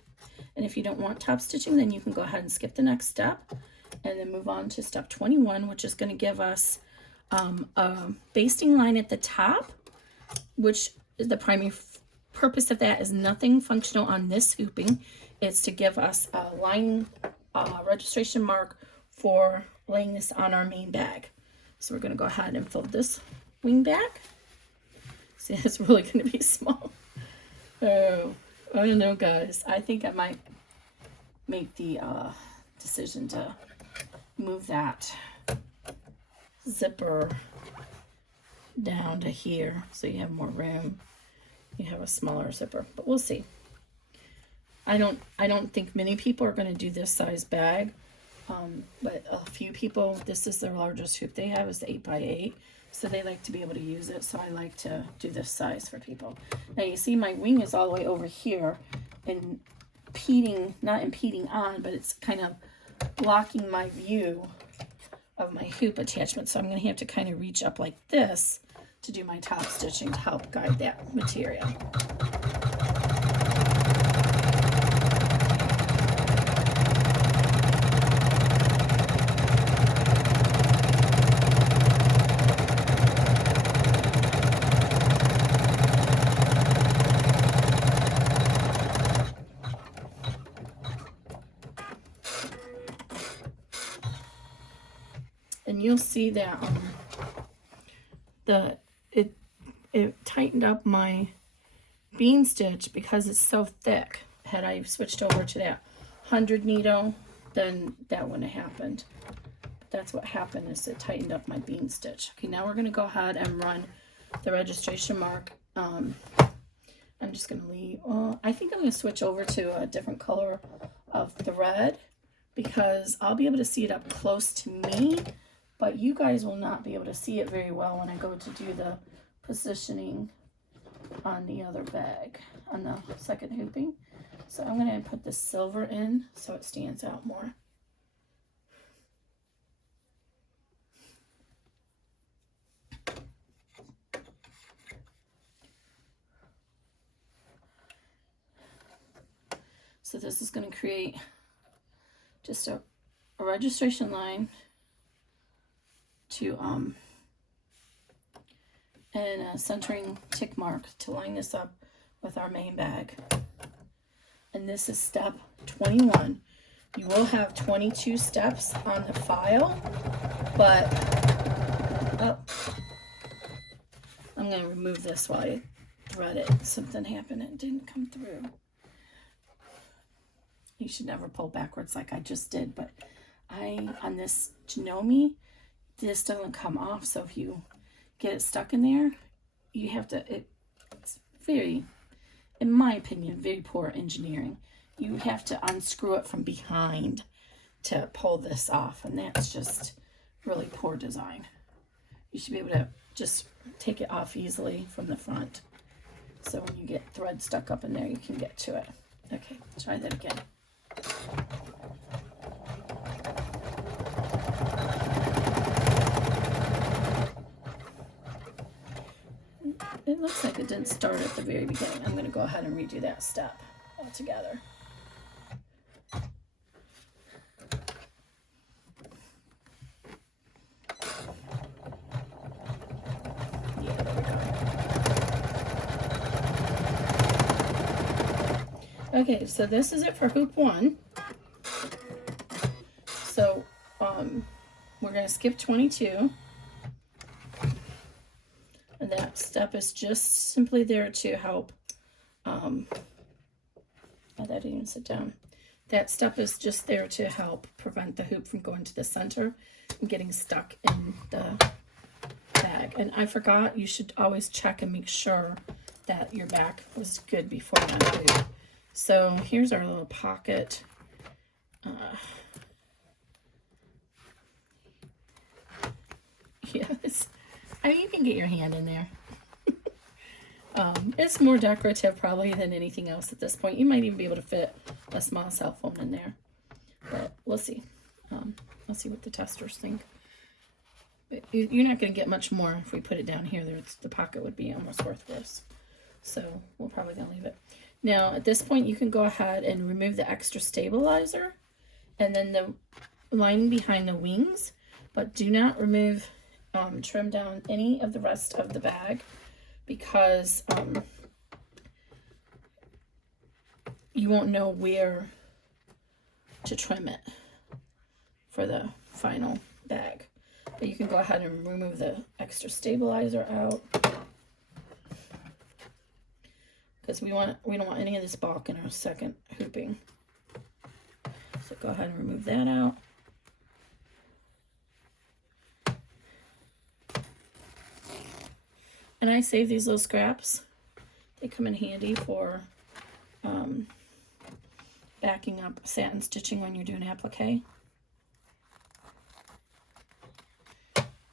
and if you don't want top stitching, then you can go ahead and skip the next step and then move on to step 21, which is going to give us a basting line at the top, which is the primary purpose of that is nothing functional on this hooping. It's to give us a line registration mark for laying this on our main bag. So we're going to go ahead and fold this wing back. See, it's really going to be small. Oh, I don't know, guys. I think I might make the decision to move that zipper down to here so you have more room. You have a smaller zipper, but we'll see. I don't think many people are going to do this size bag, but a few people, this is the largest hoop they have is the 8x8. So they like to be able to use it, so I like to do this size for people. Now you see my wing is all the way over here and not impeding on, but it's kind of blocking my view of my hoop attachment. So I'm going to have to kind of reach up like this to do my top stitching to help guide that material. And you'll see that it tightened up my bean stitch because it's so thick. Had I switched over to that 100 needle, then that wouldn't have happened. But that's what happened, is it tightened up my bean stitch. Okay, now we're going to go ahead and run the registration mark. I'm just going to leave, I think I'm going to switch over to a different color of thread because I'll be able to see it up close to me, but you guys will not be able to see it very well when I go to do the positioning on the other bag, on the second hooping. So I'm going to put the silver in so it stands out more. So this is going to create just a registration line to and a centering tick mark to line this up with our main bag. And this is step 21. You will have 22 steps on the file, but I'm going to remove this while I thread it. Something happened, it didn't come through. You should never pull backwards like I just did, but on this Janome, this doesn't come off, so if you get it stuck in there, you have to, it's very, in my opinion, very poor engineering. You have to unscrew it from behind to pull this off, and that's just really poor design. You should be able to just take it off easily from the front. So when you get thread stuck up in there, you can get to it. Okay, try that again. It looks like it didn't start at the very beginning. I'm going to go ahead and redo that step altogether. Yeah, there we go. Okay, so this is it for hoop 1. So we're going to skip 22. And that step is just simply there to help, oh, that didn't even sit down. That step is just there to help prevent the hoop from going to the center and getting stuck in the bag. And I forgot, you should always check and make sure that your back was good before that hoop. So here's our little pocket. Yes. I mean, you can get your hand in there. It's more decorative probably than anything else at this point. You might even be able to fit a small cell phone in there. But we'll see. Let's see what the testers think. But you're not going to get much more if we put it down here. The pocket would be almost worthless. So we're probably going to leave it. Now, at this point, you can go ahead and remove the extra stabilizer and then the lining behind the wings. But do not remove... trim down any of the rest of the bag because you won't know where to trim it for the final bag. But you can go ahead and remove the extra stabilizer out because we don't want any of this bulk in our second hooping. So go ahead and remove that out. And I save these little scraps. They come in handy for backing up satin stitching when you're doing applique.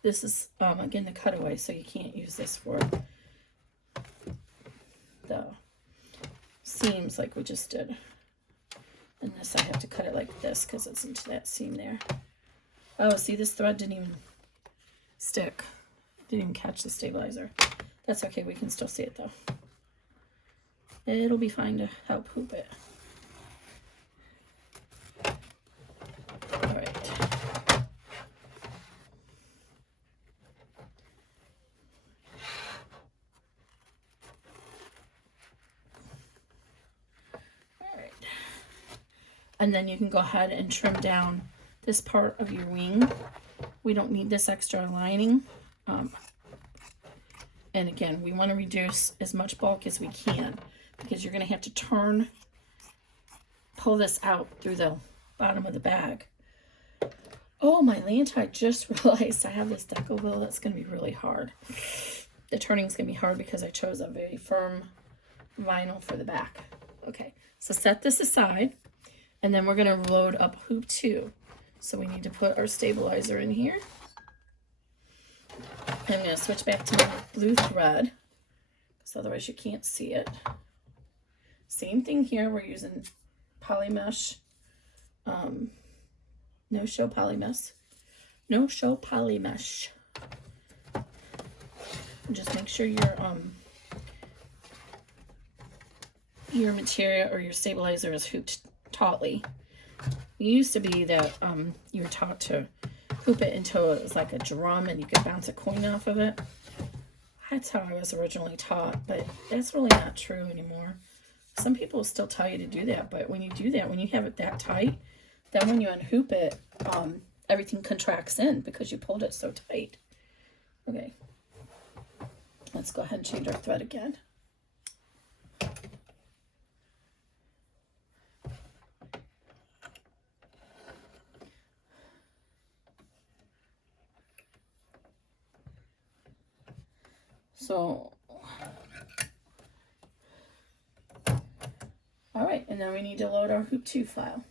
This is, again, the cutaway, so you can't use this for the seams like we just did. And this, I have to cut it like this because it's into that seam there. Oh, see, this thread didn't even stick. Didn't even catch the stabilizer. That's okay, we can still see it though. It'll be fine to help hoop it. All right. All right. And then you can go ahead and trim down this part of your wing. We don't need this extra lining. And again, we want to reduce as much bulk as we can because you're going to have to pull this out through the bottom of the bag. Oh, my lantern, I just realized I have this deco bill that's going to be really hard. The turning's gonna be hard because I chose a very firm vinyl for the back. Okay, so set this aside, and then we're gonna load up hoop 2. So we need to put our stabilizer in here. I'm gonna switch back to my blue thread, because otherwise you can't see it. Same thing here, we're using poly mesh, no show poly mesh. No show poly mesh. Just make sure your material or your stabilizer is hooped tautly. It used to be that you were taught to hoop it until it was like a drum and you could bounce a coin off of it. That's how I was originally taught, but that's really not true anymore. Some people still tell you to do that, but when you do that, when you have it that tight, then when you unhoop it, everything contracts in because you pulled it so tight. Okay, let's go ahead and change our thread again. So, all right, and then we need to load our hoop 2 file.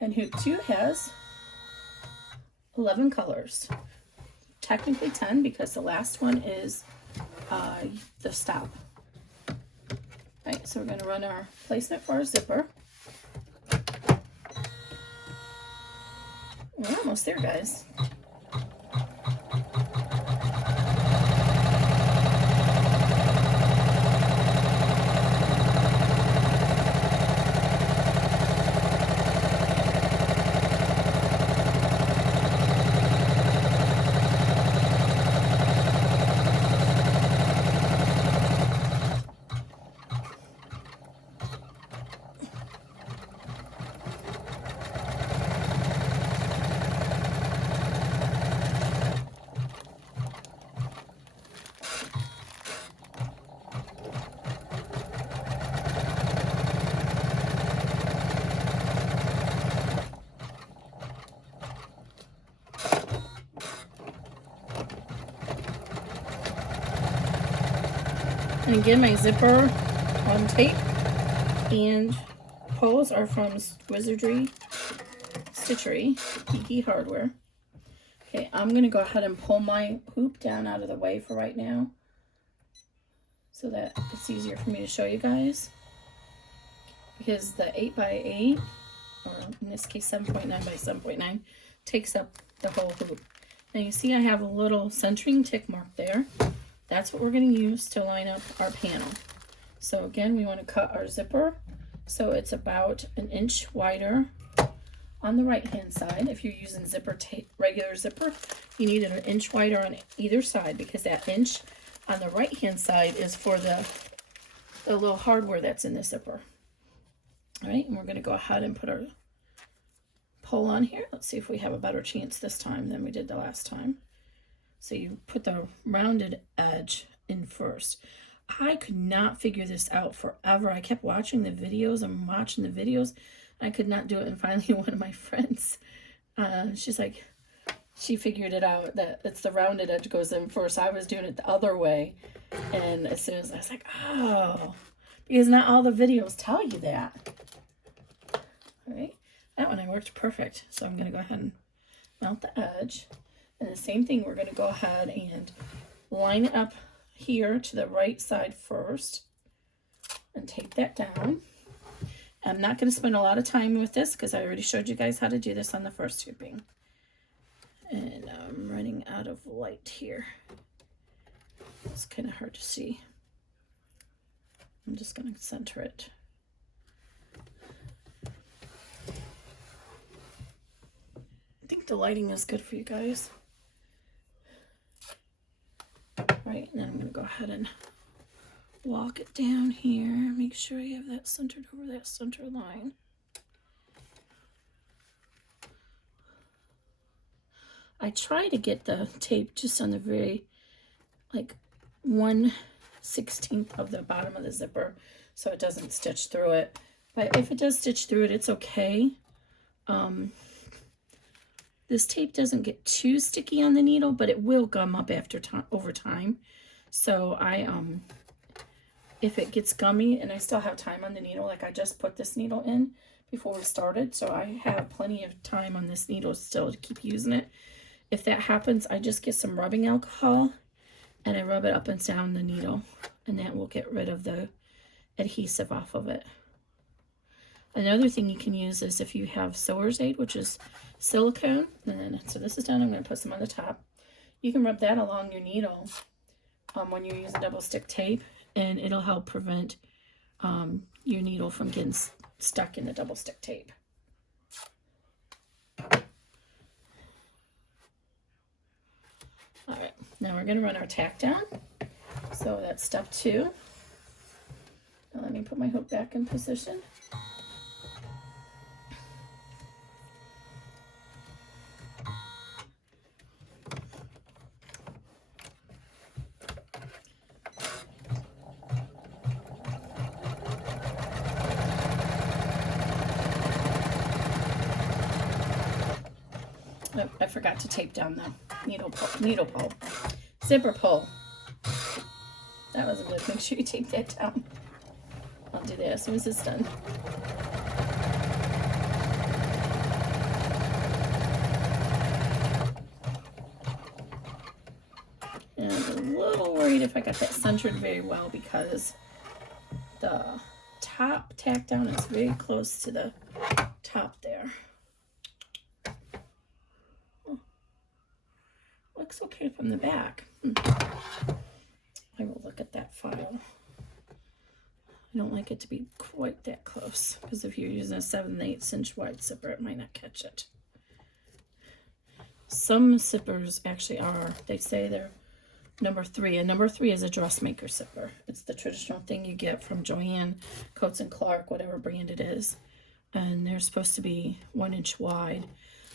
And hoop 2 has 11 colors. Technically 10 because the last one is the stop. All right, so we're going to run our placement for our zipper. We're almost there, guys. And again, my zipper on tape and pulls are from Wizardy Stitchery Geeky Hardware. Okay, I'm going to go ahead and pull my hoop down out of the way for right now so that it's easier for me to show you guys. Because the 8x8, or in this case 7.9 by 7.9, takes up the whole hoop. Now you see I have a little centering tick mark there. That's what we're going to use to line up our panel. So again, we want to cut our zipper so it's about an inch wider on the right hand side. If you're using zipper tape, regular zipper, you need it an inch wider on either side because that inch on the right hand side is for the little hardware that's in the zipper. All right, and we're going to go ahead and put our pull on here. Let's see if we have a better chance this time than we did the last time. So you put the rounded edge in first. I could not figure this out forever. I kept watching the videos and watching the videos. I could not do it. And finally one of my friends, she's like, she figured it out that it's the rounded edge goes in first. I was doing it the other way. And as soon as I was like, oh, because not all the videos tell you that. All right, that one I worked perfect. So I'm going to go ahead and mount the edge. And the same thing, we're going to go ahead and line it up here to the right side first and tape that down. I'm not going to spend a lot of time with this because I already showed you guys how to do this on the first hooping. And I'm running out of light here. It's kind of hard to see. I'm just going to center it. I think the lighting is good for you guys. Right, and then I'm going to go ahead and walk it down here. Make sure I have that centered over that center line. I try to get the tape just on the very, like 1/16 of the bottom of the zipper so it doesn't stitch through it. But if it does stitch through it, it's okay. This tape doesn't get too sticky on the needle, but it will gum up after time, over time. So if it gets gummy and I still have time on the needle, like I just put this needle in before we started, so I have plenty of time on this needle still to keep using it. If that happens, I just get some rubbing alcohol and I rub it up and down the needle, and that will get rid of the adhesive off of it. Another thing you can use is if you have sewer's aid, which is silicone, and then, so this is done, I'm going to put some on the top. You can rub that along your needle when you use a double stick tape, and it'll help prevent your needle from getting stuck in the double stick tape. All right, now we're going to run our tack down. So that's step 2. Now let me put my hook back in position. Oh, I forgot to tape down the needle pull. Zipper pull. That wasn't good. Make sure you tape that down. I'll do that as soon as it's done. And I'm a little worried if I got that centered very well, because the top tack down is very close to the top there. Oh, looks okay from the back. I will look at that file. I don't like it to be quite that close, because if you're using a 7/8 inch wide zipper, it might not catch it. Some zippers actually are, they say they're number 3, and number 3 is a Dressmaker zipper. It's the traditional thing you get from Joann, Coats and Clark, whatever brand it is, and they're supposed to be 1 inch wide,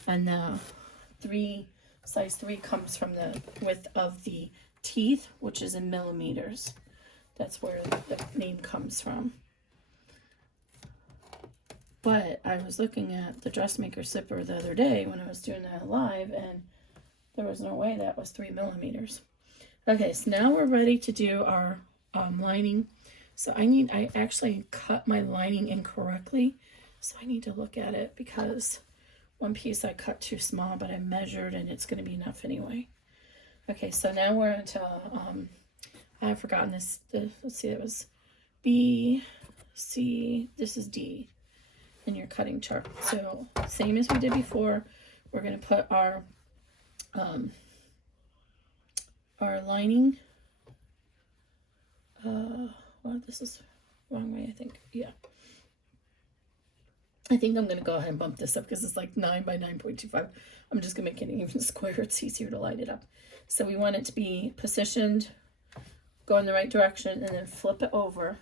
and the size 3 comes from the width of the teeth, which is in millimeters. That's where the name comes from. But I was looking at the Dressmaker zipper the other day when I was doing that live, and there was no way that was 3 millimeters. Okay, so now we're ready to do our lining. So I actually cut my lining incorrectly, so I need to look at it, because one piece I cut too small, but I measured and it's going to be enough anyway. Okay, so now we're into I've forgotten this. Let's see, it was B, C, this is D in your cutting chart. So same as we did before, we're going to put our lining. Well, this is the wrong way, I think. Yeah. I think I'm going to go ahead and bump this up, because it's like 9 by 9.25. I'm just going to make it an even square. It's easier to line it up. So we want it to be positioned, go in the right direction, and then flip it over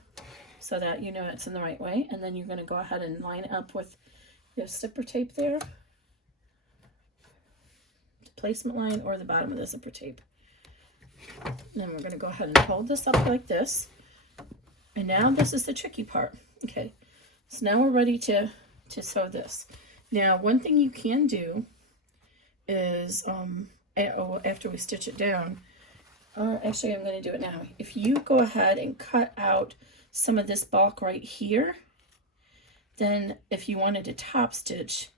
so that you know it's in the right way. And then you're going to go ahead and line it up with your zipper tape there, the placement line, or the bottom of the zipper tape. And then we're going to go ahead and hold this up like this. And now this is the tricky part. Okay, so now we're ready to sew this. Now, one thing you can do is after we stitch it down, actually I'm going to do it now. If you go ahead and cut out some of this bulk right here, then if you wanted to top stitch,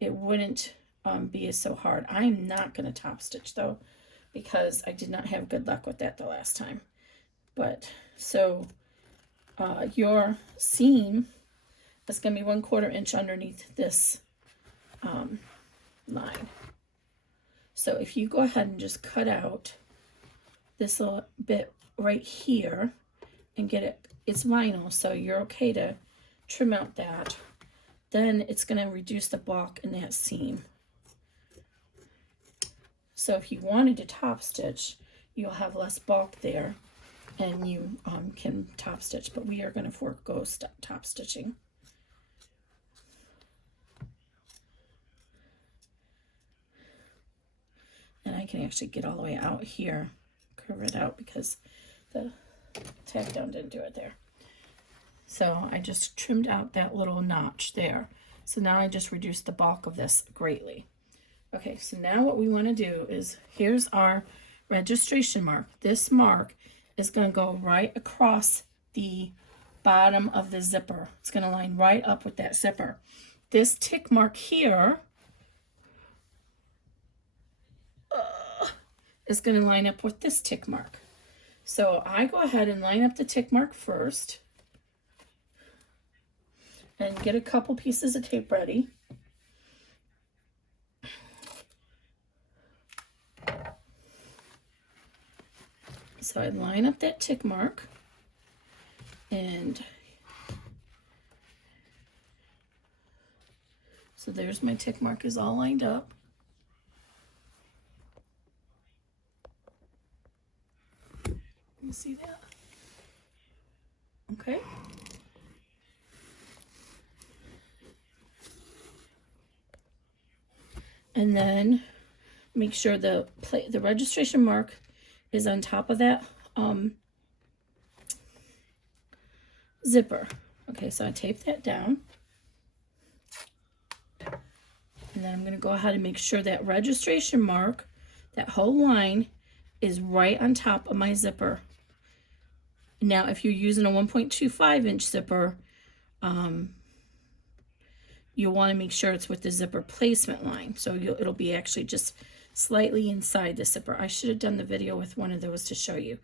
it wouldn't be so hard. I'm not going to top stitch though, because I did not have good luck with that the last time. But so your seam is going to be 1/4 inch underneath this line. So if you go ahead and just cut out this little bit right here and get it, it's vinyl, so you're okay to trim out that, then it's going to reduce the bulk in that seam. So if you wanted to top stitch, you'll have less bulk there, and you can top stitch, but we are going to forego top stitching. And I can actually get all the way out here, curve it out, because the tack down didn't do it there. So I just trimmed out that little notch there. So now I just reduced the bulk of this greatly. Okay, so now what we want to do is, here's our registration mark. This mark is going to go right across the bottom of the zipper. It's going to line right up with that zipper. This tick mark here is going to line up with this tick mark. So I go ahead and line up the tick mark first and get a couple pieces of tape ready. So I line up that tick mark, and so there's my tick mark is all lined up. You see that? Okay. And then make sure the registration mark is on top of that zipper. Okay, so I tape that down. And then I'm going to go ahead and make sure that registration mark, that whole line, is right on top of my zipper. Now, if you're using a 1.25 inch zipper, you'll want to make sure it's with the zipper placement line. So it'll be actually just slightly inside the zipper. I should have done the video with one of those to show you.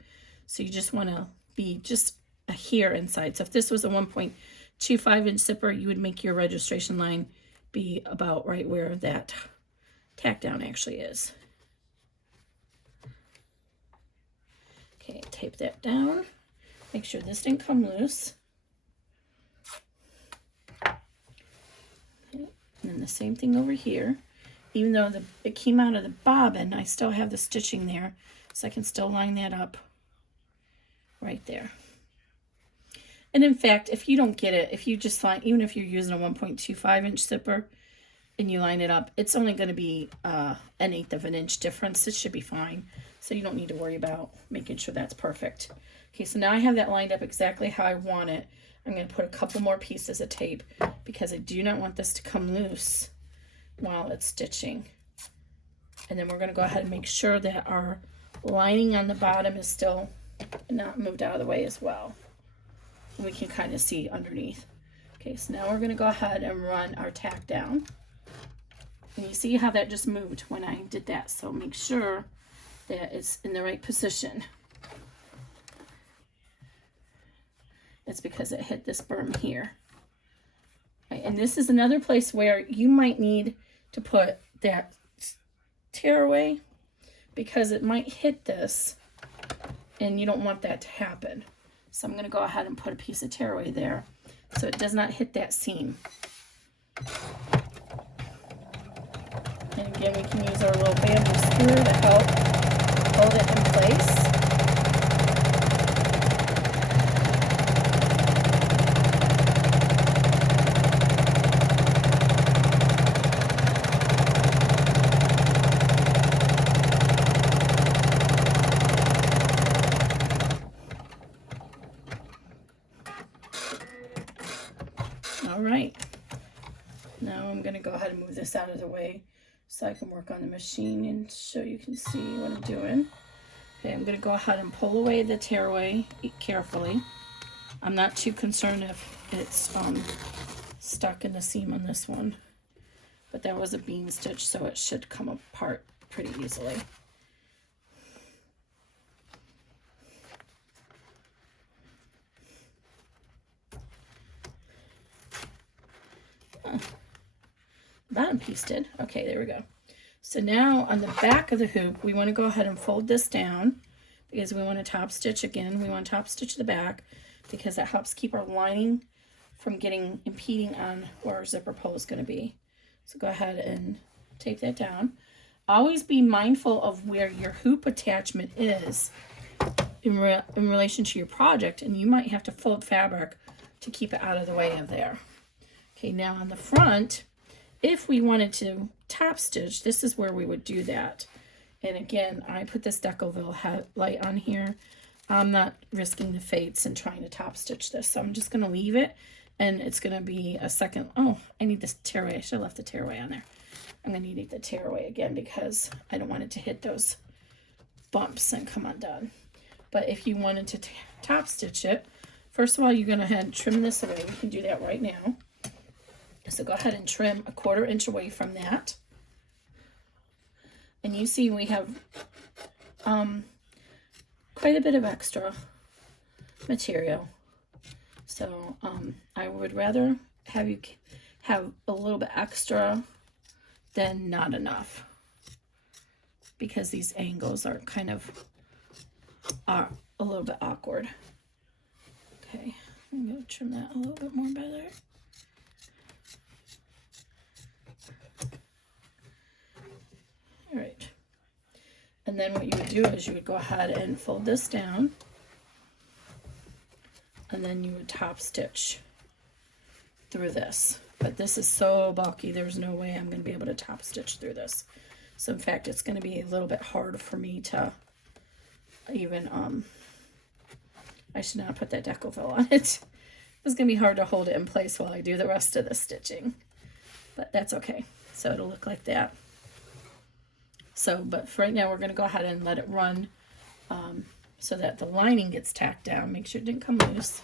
So you just want to be just a hair inside. So if this was a 1.25 inch zipper, you would make your registration line be about right where that tack down actually is. Okay, tape that down. Make sure this didn't come loose. Okay. And then the same thing over here. Even though it came out of the bobbin, I still have the stitching there, so I can still line that up right there. And in fact, if you don't get it, if you just line, even if you're using a 1.25 inch zipper and you line it up, it's only going to be an 1/8 of an inch difference. It should be fine. So you don't need to worry about making sure that's perfect. Okay, so now I have that lined up exactly how I want it. I'm going to put a couple more pieces of tape because I do not want this to come loose while it's stitching. And then we're going to go ahead and make sure that our lining on the bottom is still not moved out of the way as well. And we can kind of see underneath. Okay, so now we're going to go ahead and run our tack down. And you see how that just moved when I did that. So make sure that it's in the right position. It's because it hit this berm here. Right, and this is another place where you might need to put that tearaway because it might hit this and you don't want that to happen. So I'm going to go ahead and put a piece of tearaway there so it does not hit that seam. And again, we can use our little bamboo skewer to help hold it in place. All right, now I'm going to go ahead and move this out of the way so I can work on the machine and so you can see what I'm doing. Okay, I'm going to go ahead and pull away the tearaway carefully. I'm not too concerned if it's stuck in the seam on this one, but that was a bean stitch, so it should come apart pretty easily. Bottom piece did. Okay, there we go. So now on the back of the hoop, we want to go ahead and fold this down because we want to top stitch again. We want to top stitch the back because that helps keep our lining from getting impeding on where our zipper pull is going to be. So go ahead and tape that down. Always be mindful of where your hoop attachment is in relation to your project, and you might have to fold fabric to keep it out of the way of there. Okay, now on the front, if we wanted to top stitch, this is where we would do that. And again, I put this Decoville light on here. I'm not risking the fates and trying to top stitch this, so I'm just going to leave it, and it's going to be a second. Oh, I need this tearaway. I should have left the tearaway on there. I'm going to need the tearaway again because I don't want it to hit those bumps and come undone. But if you wanted to top stitch it, first of all, you're going to ahead and trim this away. We can do that right now. So go ahead and trim 1/4 inch away from that. And you see we have quite a bit of extra material. So I would rather have you have a little bit extra than not enough, because these angles are kind of a little bit awkward. Okay, I'm going to trim that a little bit more better. All right. And then what you would do is you would go ahead and fold this down, and then you would top stitch through this. But this is so bulky, there's no way I'm going to be able to top stitch through this. So in fact, it's going to be a little bit hard for me to even, I should not put that deco fill on it. It's going to be hard to hold it in place while I do the rest of the stitching. But that's okay. So it'll look like that. So, but for right now, we're going to go ahead and let it run so that the lining gets tacked down. Make sure it didn't come loose.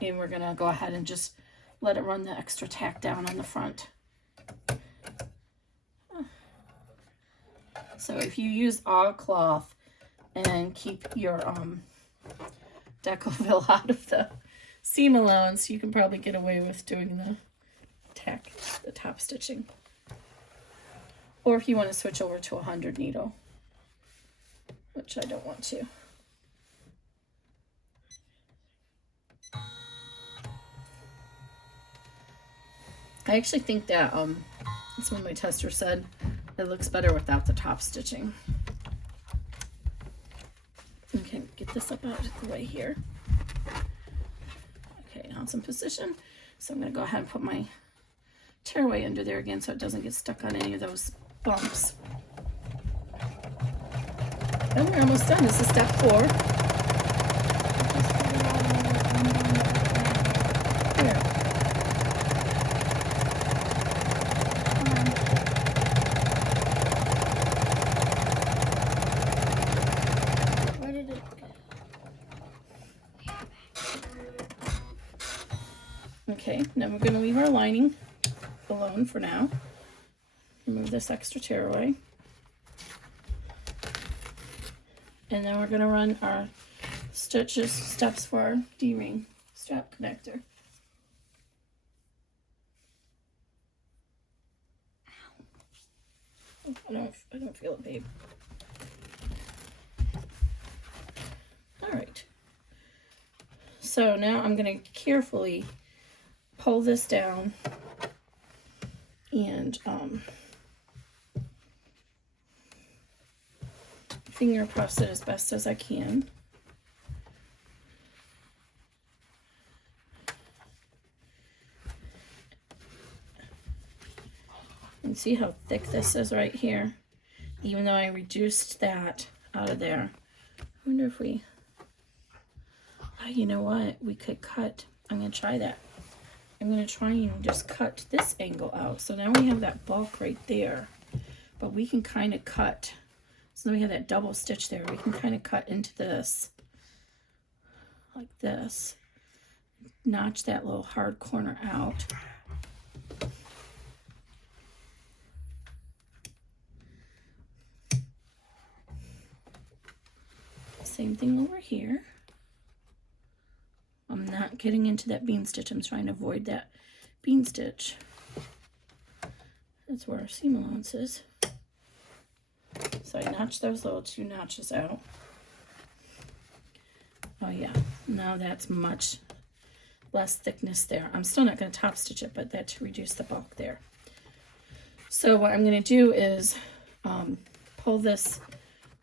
And we're going to go ahead and just let it run the extra tack down on the front. So if you use all cloth and keep your deco fill out of the seam allowance, you can probably get away with doing the tack, the top stitching. Or if you want to switch over to 100 needle, which I don't want to. I actually think that, that's what my tester said, it looks better without the top stitching. Okay, get this up out of the way here. Okay, now it's in position. So I'm going to go ahead and put my tearaway under there again so it doesn't get stuck on any of those bumps. And we're almost done. This is step 4. There. Where did it go? Okay, now we're going to leave our lining alone for now. Remove this extra tearaway. And then we're going to run our steps for our D-ring strap connector. Oh, I don't feel it, babe. All right. So now I'm going to carefully pull this down and finger press it as best as I can. And see how thick this is right here? Even though I reduced that out of there. I wonder if we, oh, you know what? We could cut, I'm going to try that. I'm going to try and just cut this angle out. So now we have that bulk right there. But we can kind of cut. So we have that double stitch there. We can kind of cut into this like this. Notch that little hard corner out. Same thing over here. I'm not getting into that bean stitch. I'm trying to avoid that bean stitch. That's where our seam allowance is. So I notched those little 2 notches out. Oh yeah, now that's much less thickness there. I'm still not going to top stitch it, but that to reduce the bulk there. So what I'm going to do is pull this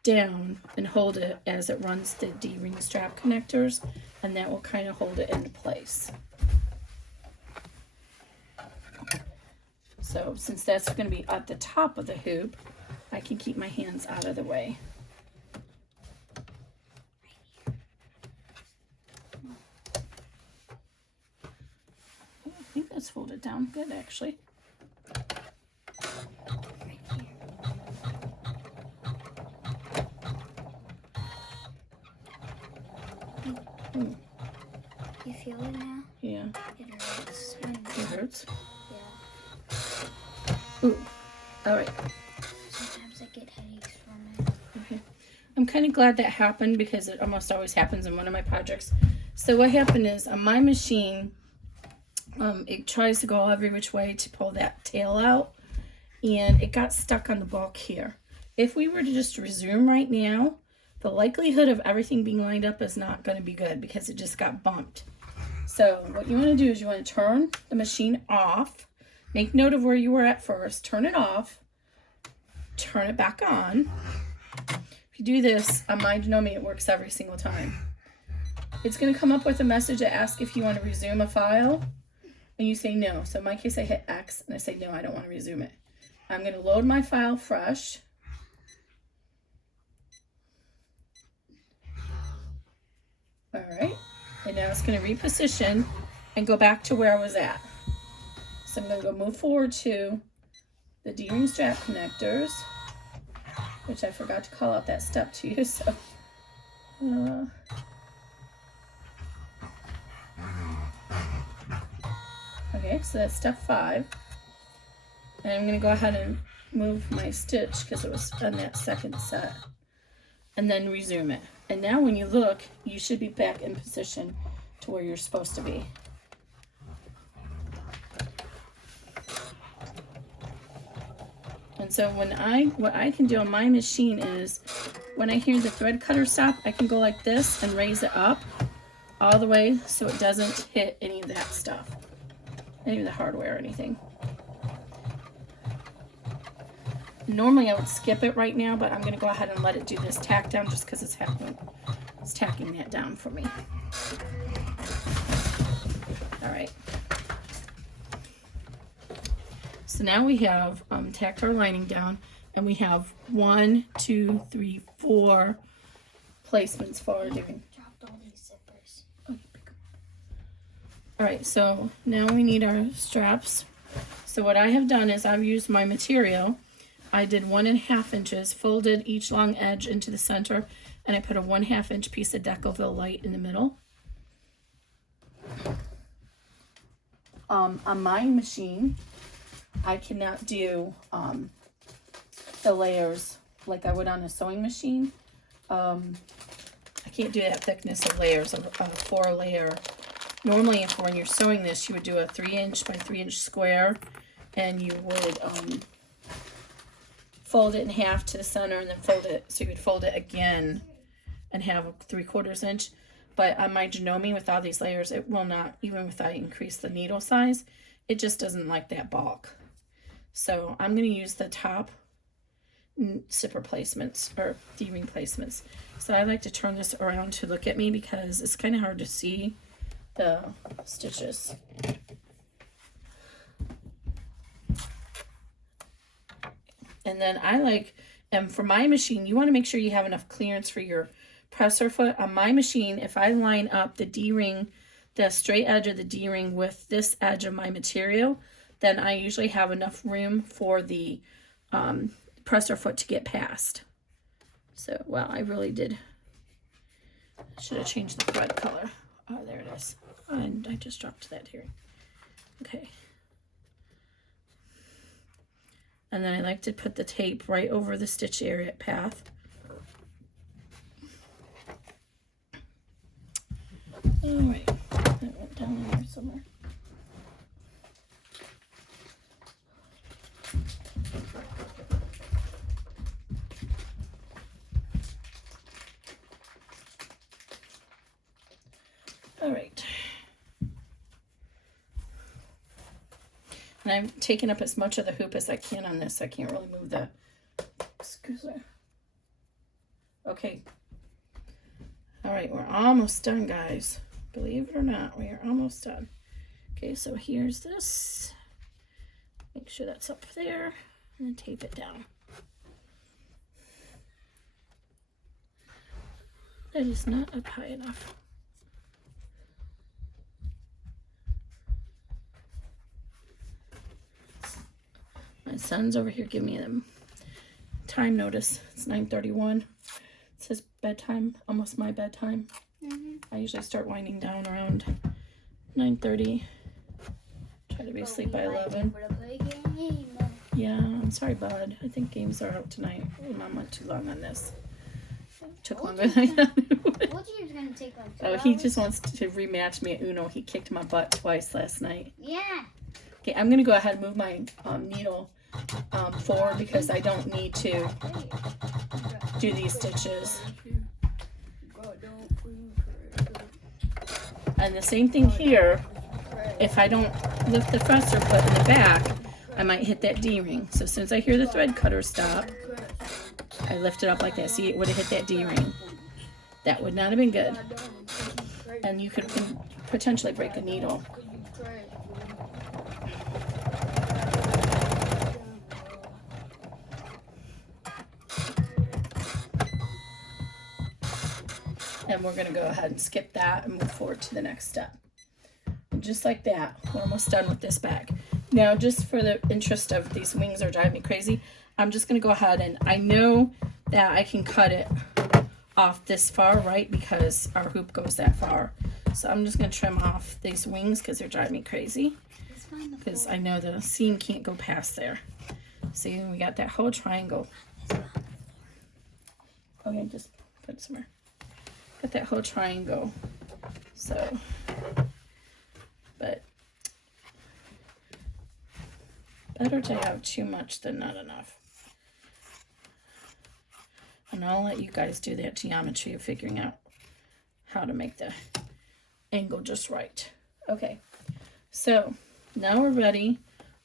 down and hold it as it runs the D-ring strap connectors, and that will kind of hold it into place. So since that's going to be at the top of the hoop, I can keep my hands out of the way. I think that's folded down good, actually. feel it now? Yeah. It hurts. It hurts? Yeah. Ooh. All right. Sometimes I get headaches from it. Okay. I'm kind of glad that happened because it almost always happens in one of my projects. So what happened is on my machine, it tries to go every which way to pull that tail out, and it got stuck on the bulk here. If we were to just resume right now, the likelihood of everything being lined up is not going to be good because it just got bumped. So what you want to do is you want to turn the machine off, make note of where you were at first, turn it off, turn it back on. If you do this, on my Janome, it works every single time. It's going to come up with a message that asks if you want to resume a file, and you say no. So in my case, I hit X, and I say no, I don't want to resume it. I'm going to load my file fresh. All right, and now it's going to reposition and go back to where I was at. So I'm going to go move forward to the D-ring strap connectors, which I forgot to call out that step to you. So, okay, so that's step 5. And I'm going to go ahead and move my stitch because it was on that second set, and then resume it. And now when you look, you should be back in position to where you're supposed to be. And so what I can do on my machine is when I hear the thread cutter stop, I can go like this and raise it up all the way so it doesn't hit any of that stuff, any of the hardware or anything. Normally I would skip it right now, but I'm going to go ahead and let it do this tack down just because it's tacking that down for me. All right. So now we have tacked our lining down, and we have 1, 2, 3, 4 placements for our doing. Dropped all these zippers. Okay, pick 'em up. All right, so now we need our straps. So what I have done is I've used my material. I did 1½ inches, folded each long edge into the center, and I put a 1/2 inch piece of Decoville light in the middle. On my machine, I cannot do the layers like I would on a sewing machine. I can't do that thickness of layers of 4-layer. Normally, when you're sewing this, you would do a 3-inch by 3-inch square, and you would fold it in half to the center and then fold it, so you would fold it again and have a 3/4 inch. But on my Janome with all these layers, it will not, even if I increase the needle size, it just doesn't like that bulk. So I'm going to use the top zipper placements or D-ring placements. So I like to turn this around to look at me because it's kind of hard to see the stitches. And then I like, for my machine, you want to make sure you have enough clearance for your presser foot. On my machine, if I line up the D-ring, the straight edge of the D-ring with this edge of my material, then I usually have enough room for the presser foot to get past. So, well, I really did. I should have changed the thread color. Oh, there it is. And I just dropped that here. Okay. And then I like to put the tape right over the stitch area path. All right, that went down in there somewhere. All right. And I'm taking up as much of the hoop as I can on this. I can't really move the excuser. Okay. All right, we're almost done, guys. Believe it or not, we are almost done. Okay, so here's this. Make sure that's up there, and then tape it down. That is not up high enough. My son's over here giving me them time notice. It's 9:31. It says bedtime, almost my bedtime. I usually start winding down around 9:30. Try to be asleep by 11. Yeah, I'm sorry, bud. I think games are out tonight. Mom went too long on this. Took longer than I thought it would. I told you it was gonna take like 2 Oh, hours. he just wants to rematch me at Uno. He kicked my butt twice last night. Yeah. Okay, I'm gonna go ahead and move my needle forward because I don't need to do these stitches. And the same thing here. If I don't lift the fuss or put in the back, I might hit that D-ring. So as soon as I hear the thread cutter stop, I lift it up like that. See, it would have hit that D-ring. That would not have been good. And you could potentially break a needle. And we're going to go ahead and skip that and move forward to the next step. And just like that, we're almost done with this bag. Now, just for the interest of these wings are driving me crazy, I'm just going to go ahead and I know that I can cut it off this far, right, because our hoop goes that far. So I'm just going to trim off these wings because they're driving me crazy. Because I know the seam can't go past there. See, we got that whole triangle. Okay, just put it somewhere. Got that whole triangle. So, but better to have too much than not enough. And I'll let you guys do that geometry of figuring out how to make the angle just right. Okay, so now we're ready.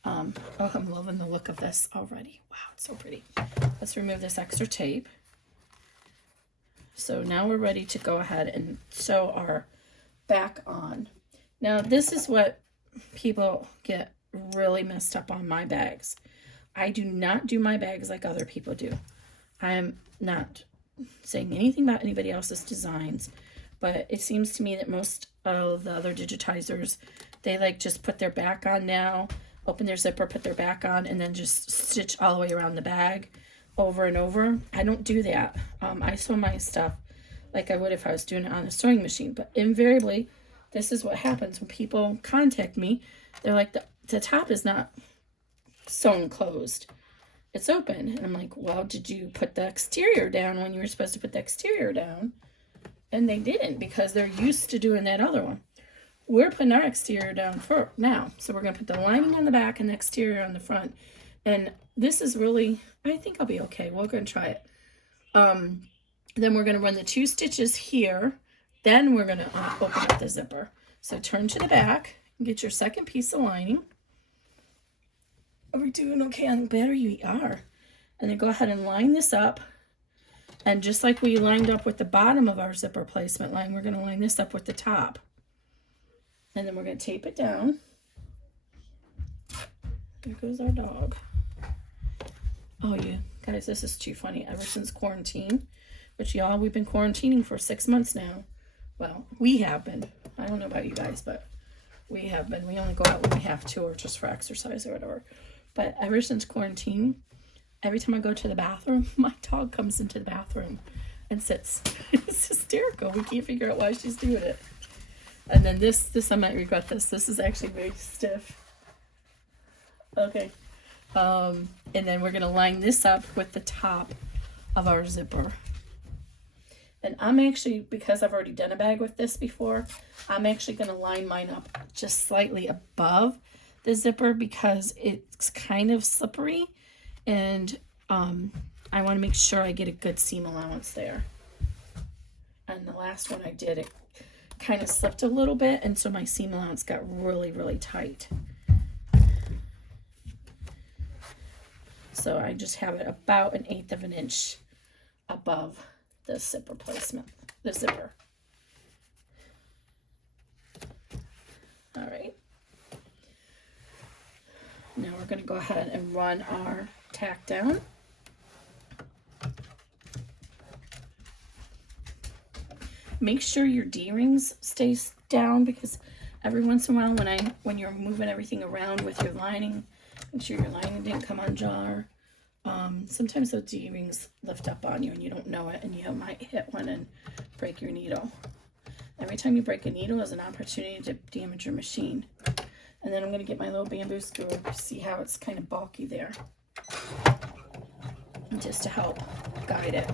Oh, I'm loving the look of this already. Wow, it's so pretty. Let's remove this extra tape. So now we're ready to go ahead and sew our back on. Now this is what people get really messed up on my bags. I do not do my bags like other people do. I am not saying anything about anybody else's designs, but it seems to me that most of the other digitizers, they like just put their back on now, open their zipper, put their back on, and then just stitch all the way around the bag over and over. I don't do that. I sew my stuff like I would if I was doing it on a sewing machine, but invariably this is what happens when people contact me. They're like, the top is not sewn closed, it's open. And I'm like, well, did you put the exterior down when you were supposed to put the exterior down? And they didn't, because they're used to doing that other one. We're putting our exterior down for now, so we're going to put the lining on the back and the exterior on the front. And this is really, I think I'll be okay. We're going to try it. Then we're going to run the 2 stitches here. Then we're going to open up the zipper. So turn to the back and get your second piece of lining. Are we doing okay on the battery? We are. And then go ahead and line this up. And just like we lined up with the bottom of our zipper placement line, we're going to line this up with the top. And then we're going to tape it down. There goes our dog. Oh, you guys, this is too funny. Ever since quarantine, which y'all, we've been quarantining for 6 months now. Well, we have been. I don't know about you guys, but we have been. We only go out when we have to, or just for exercise or whatever. But ever since quarantine, every time I go to the bathroom, my dog comes into the bathroom and sits. It's hysterical. We can't figure out why she's doing it. And then this I might regret this. This is actually very stiff. Okay. And then we're going to line this up with the top of our zipper. And I'm actually, because I've already done a bag with this before, I'm actually going to line mine up just slightly above the zipper because it's kind of slippery. And I want to make sure I get a good seam allowance there. And the last one I did, it kind of slipped a little bit, and so my seam allowance got really, really tight. So I just have it about 1/8 of an inch above the zipper placement, the zipper. All right. Now we're going to go ahead and run our tack down. Make sure your D-rings stays down, because every once in a while when you're moving everything around with your lining, make sure your lining didn't come unjar. Sometimes those D-rings lift up on you and you don't know it, and you might hit one and break your needle. Every time you break a needle is an opportunity to damage your machine. And then I'm going to get my little bamboo skewer, see how it's kind of bulky there, just to help guide it.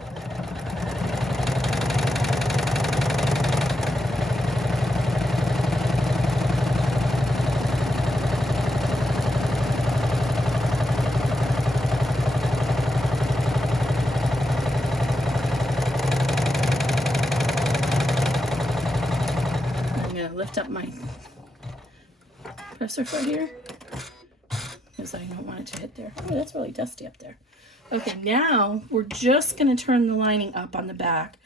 Lift up my presser foot here because I don't want it to hit there. Oh, that's really dusty up there. Okay, now we're just going to turn the lining up on the back.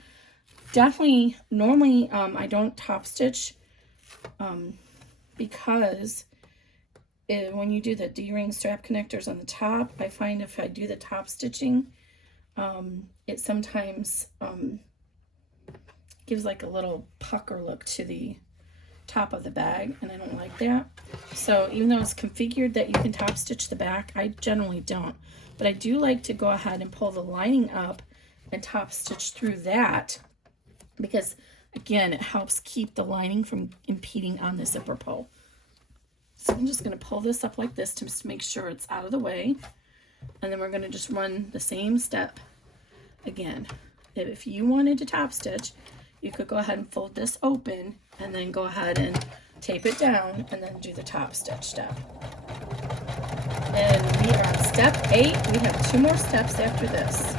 Definitely, normally I don't top stitch because when you do the D-ring strap connectors on the top, I find if I do the top stitching, it sometimes gives like a little pucker look to the top of the bag, and I don't like that. So even though it's configured that you can top stitch the back, I generally don't. But I do like to go ahead and pull the lining up and top stitch through that because, again, it helps keep the lining from impeding on the zipper pull. So I'm just going to pull this up like this to make sure it's out of the way. And then we're going to just run the same step again. If you wanted to top stitch, you could go ahead and fold this open and then go ahead and tape it down and then do the top stitch step. And we are on step 8. We have 2 more steps after this.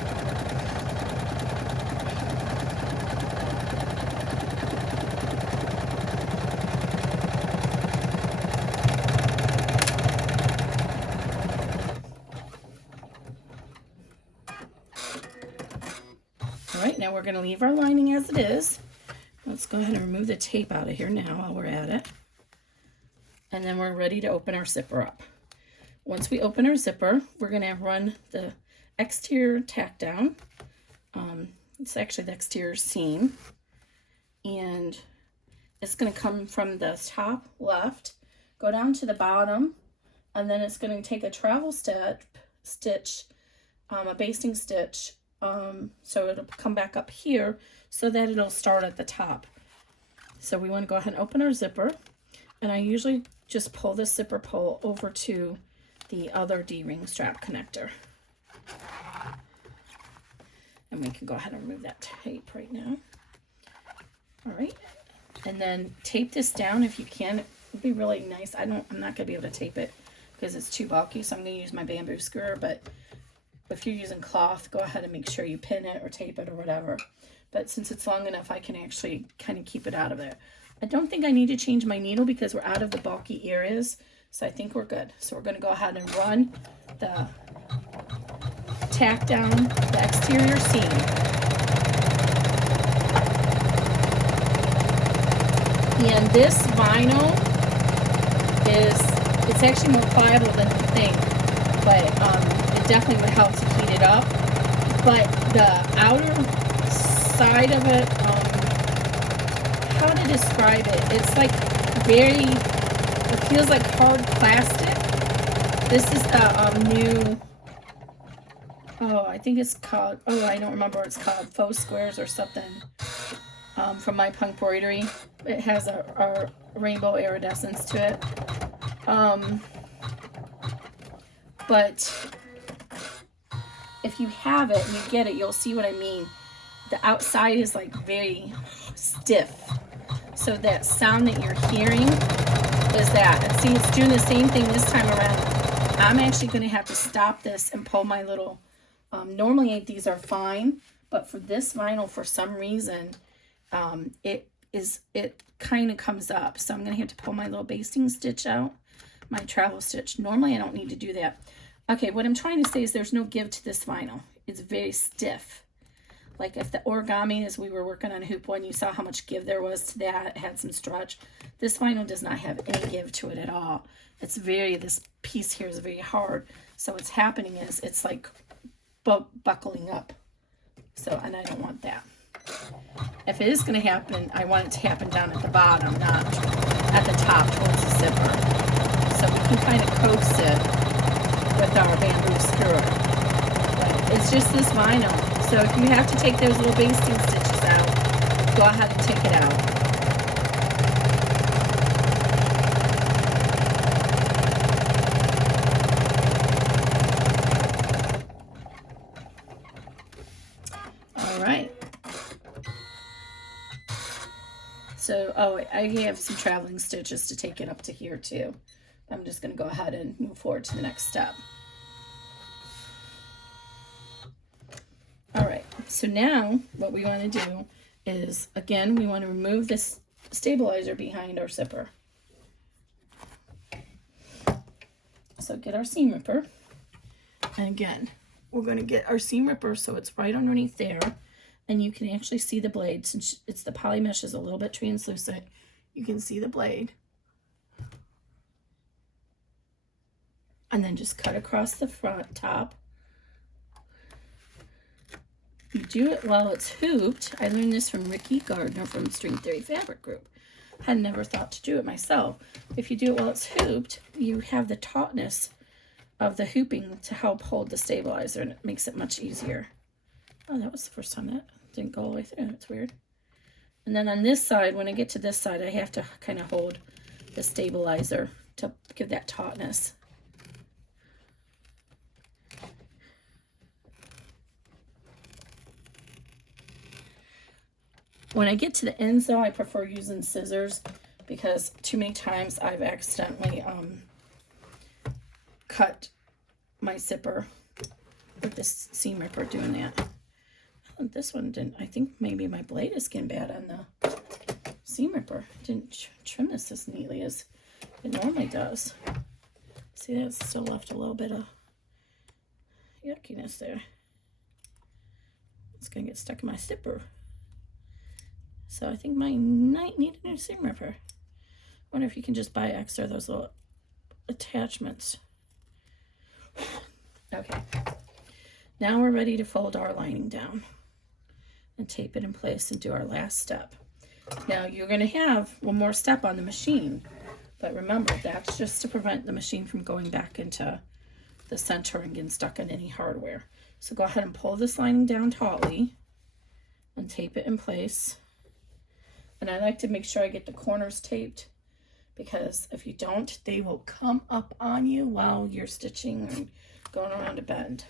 All right, now we're going to leave our lining as it is. Let's go ahead and remove the tape out of here now while we're at it. And then we're ready to open our zipper up. Once we open our zipper, we're going to run the exterior tack down. It's actually the exterior seam. And it's going to come from the top left, go down to the bottom, and then it's going to take a travel stitch, a basting stitch, so it'll come back up here so that it'll start at the top. So we want to go ahead and open our zipper, and I usually just pull this zipper pull over to the other D-ring strap connector. And we can go ahead and remove that tape right now. All right, and then tape this down if you can. It would be really nice. I'm not going to be able to tape it because it's too bulky, so I'm going to use my bamboo skewer, but if you're using cloth, go ahead and make sure you pin it or tape it or whatever. But since it's long enough, I can actually kind of keep it out of there. I don't think I need to change my needle because we're out of the bulky areas, so I think we're good. So we're going to go ahead and run the tack down the exterior seam. And this vinyl it's actually more pliable than you think, but it definitely would help to heat it up. But the outer side of it, how to describe it, it's like it feels like hard plastic. This is the new, I think it's called, I don't remember what it's called, faux squares or something, from MyPunkBroidery. It has a rainbow iridescence to it. But if you have it and you get it, you'll see what I mean. The outside is like very stiff. So that sound that you're hearing is that. And see, it's doing the same thing this time around. I'm actually going to have to stop this and pull my little, normally these are fine, but for this vinyl, for some reason, it kind of comes up. So I'm going to have to pull my little basting stitch out, my travel stitch. Normally I don't need to do that. Okay, what I'm trying to say is there's no give to this vinyl. It's very stiff. Like if the origami, as we were working on hoop one, you saw how much give there was to that. It had some stretch. This vinyl does not have any give to it at all. It's this piece here is very hard. So what's happening is it's like buckling up. So, and I don't want that. If it is going to happen, I want it to happen down at the bottom, not at the top towards the zipper. So we can kind of coax it with our bamboo skewer. But it's just this vinyl. So if you have to take those little basting stitches out, go ahead and take it out. oh, I have some traveling stitches to take it up to here too. I'm just going to go ahead and move forward to the next step. All right, so now what we want to do is, again, we want to remove this stabilizer behind our zipper. So get our seam ripper, and again, we're going to get our seam ripper so it's right underneath there, and you can actually see the blade. Since it's the poly mesh is a little bit translucent, you can see the blade. And then just cut across the front top. You do it while it's hooped. I learned this from Ricky Gardner from String Theory Fabric Group. Had never thought to do it myself. If you do it while it's hooped, you have the tautness of the hooping to help hold the stabilizer, and it makes it much easier. Oh, that was the first time that didn't go all the way through. That's weird. And then on this side, when I get to this side, I have to kind of hold the stabilizer to give that tautness. When I get to the ends, though, I prefer using scissors because too many times I've accidentally cut my zipper with this seam ripper doing that. Oh, this one didn't. I think maybe my blade is getting bad on the seam ripper. Didn't trim this as neatly as it normally does. See, that's still left a little bit of yuckiness there. It's gonna get stuck in my zipper. So I think mine might need a new seam ripper. Wonder if you can just buy extra of those little attachments. Okay. Now we're ready to fold our lining down and tape it in place and do our last step. Now you're going to have one more step on the machine, but remember that's just to prevent the machine from going back into the center and getting stuck in any hardware. So go ahead and pull this lining down tautly and tape it in place. And I like to make sure I get the corners taped, because if you don't, they will come up on you while you're stitching and going around a bend.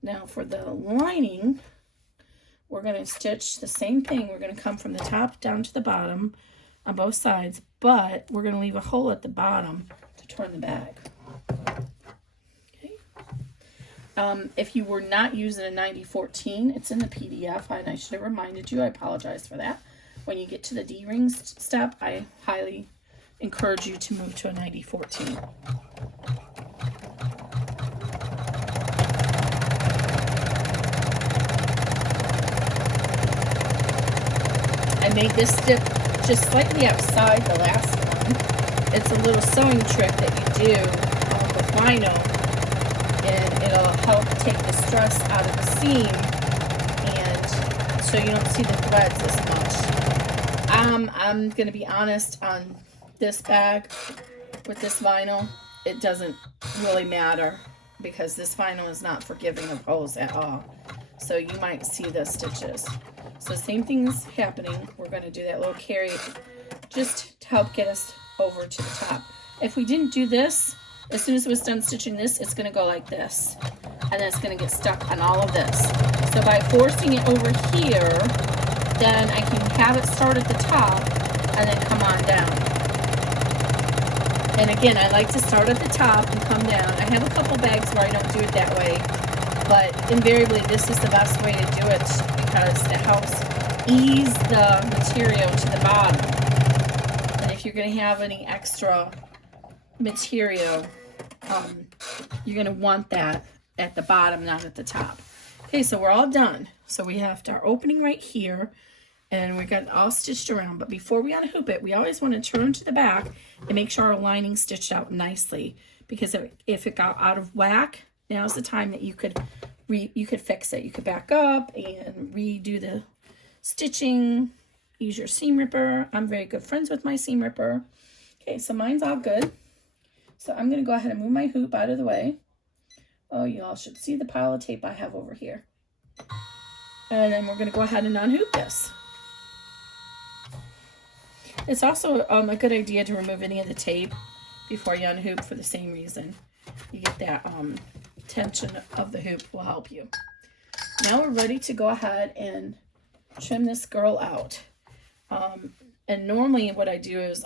Now for the lining, we're going to stitch the same thing. We're going to come from the top down to the bottom on both sides, but we're going to leave a hole at the bottom to turn the bag. Okay. If you were not using a 90-14, it's in the PDF, and I should have reminded you. I apologize for that. When you get to the D-ring step, I highly encourage you to move to a 90-14. I made this step just slightly outside the last one. It's a little sewing trick that you do with vinyl, and it'll help take the stress out of the seam, and so you don't see the threads as much. I'm going to be honest, on this bag with this vinyl, it doesn't really matter because this vinyl is not forgiving of holes at all. So you might see the stitches. So same thing's happening. We're going to do that little carry just to help get us over to the top. If we didn't do this, as soon as it was done stitching this, it's going to go like this. And then it's going to get stuck on all of this. So by forcing it over here, then I can have it start at the top and then come on down. And again, I like to start at the top and come down. I have a couple bags where I don't do it that way, but invariably this is the best way to do it because it helps ease the material to the bottom. And if you're going to have any extra material, you're going to want that at the bottom, not at the top. Okay, so we're all done. So we have our opening right here, and we got it all stitched around. But before we unhoop it, we always want to turn to the back and make sure our lining's stitched out nicely. Because if it got out of whack, now's the time that you could fix it. You could back up and redo the stitching. Use your seam ripper. I'm very good friends with my seam ripper. Okay, so mine's all good. So I'm going to go ahead and move my hoop out of the way. Oh, you all should see the pile of tape I have over here. And then we're going to go ahead and unhoop this. It's also a good idea to remove any of the tape before you unhoop for the same reason. You get that tension of the hoop will help you. Now we're ready to go ahead and trim this girl out. And normally what I do is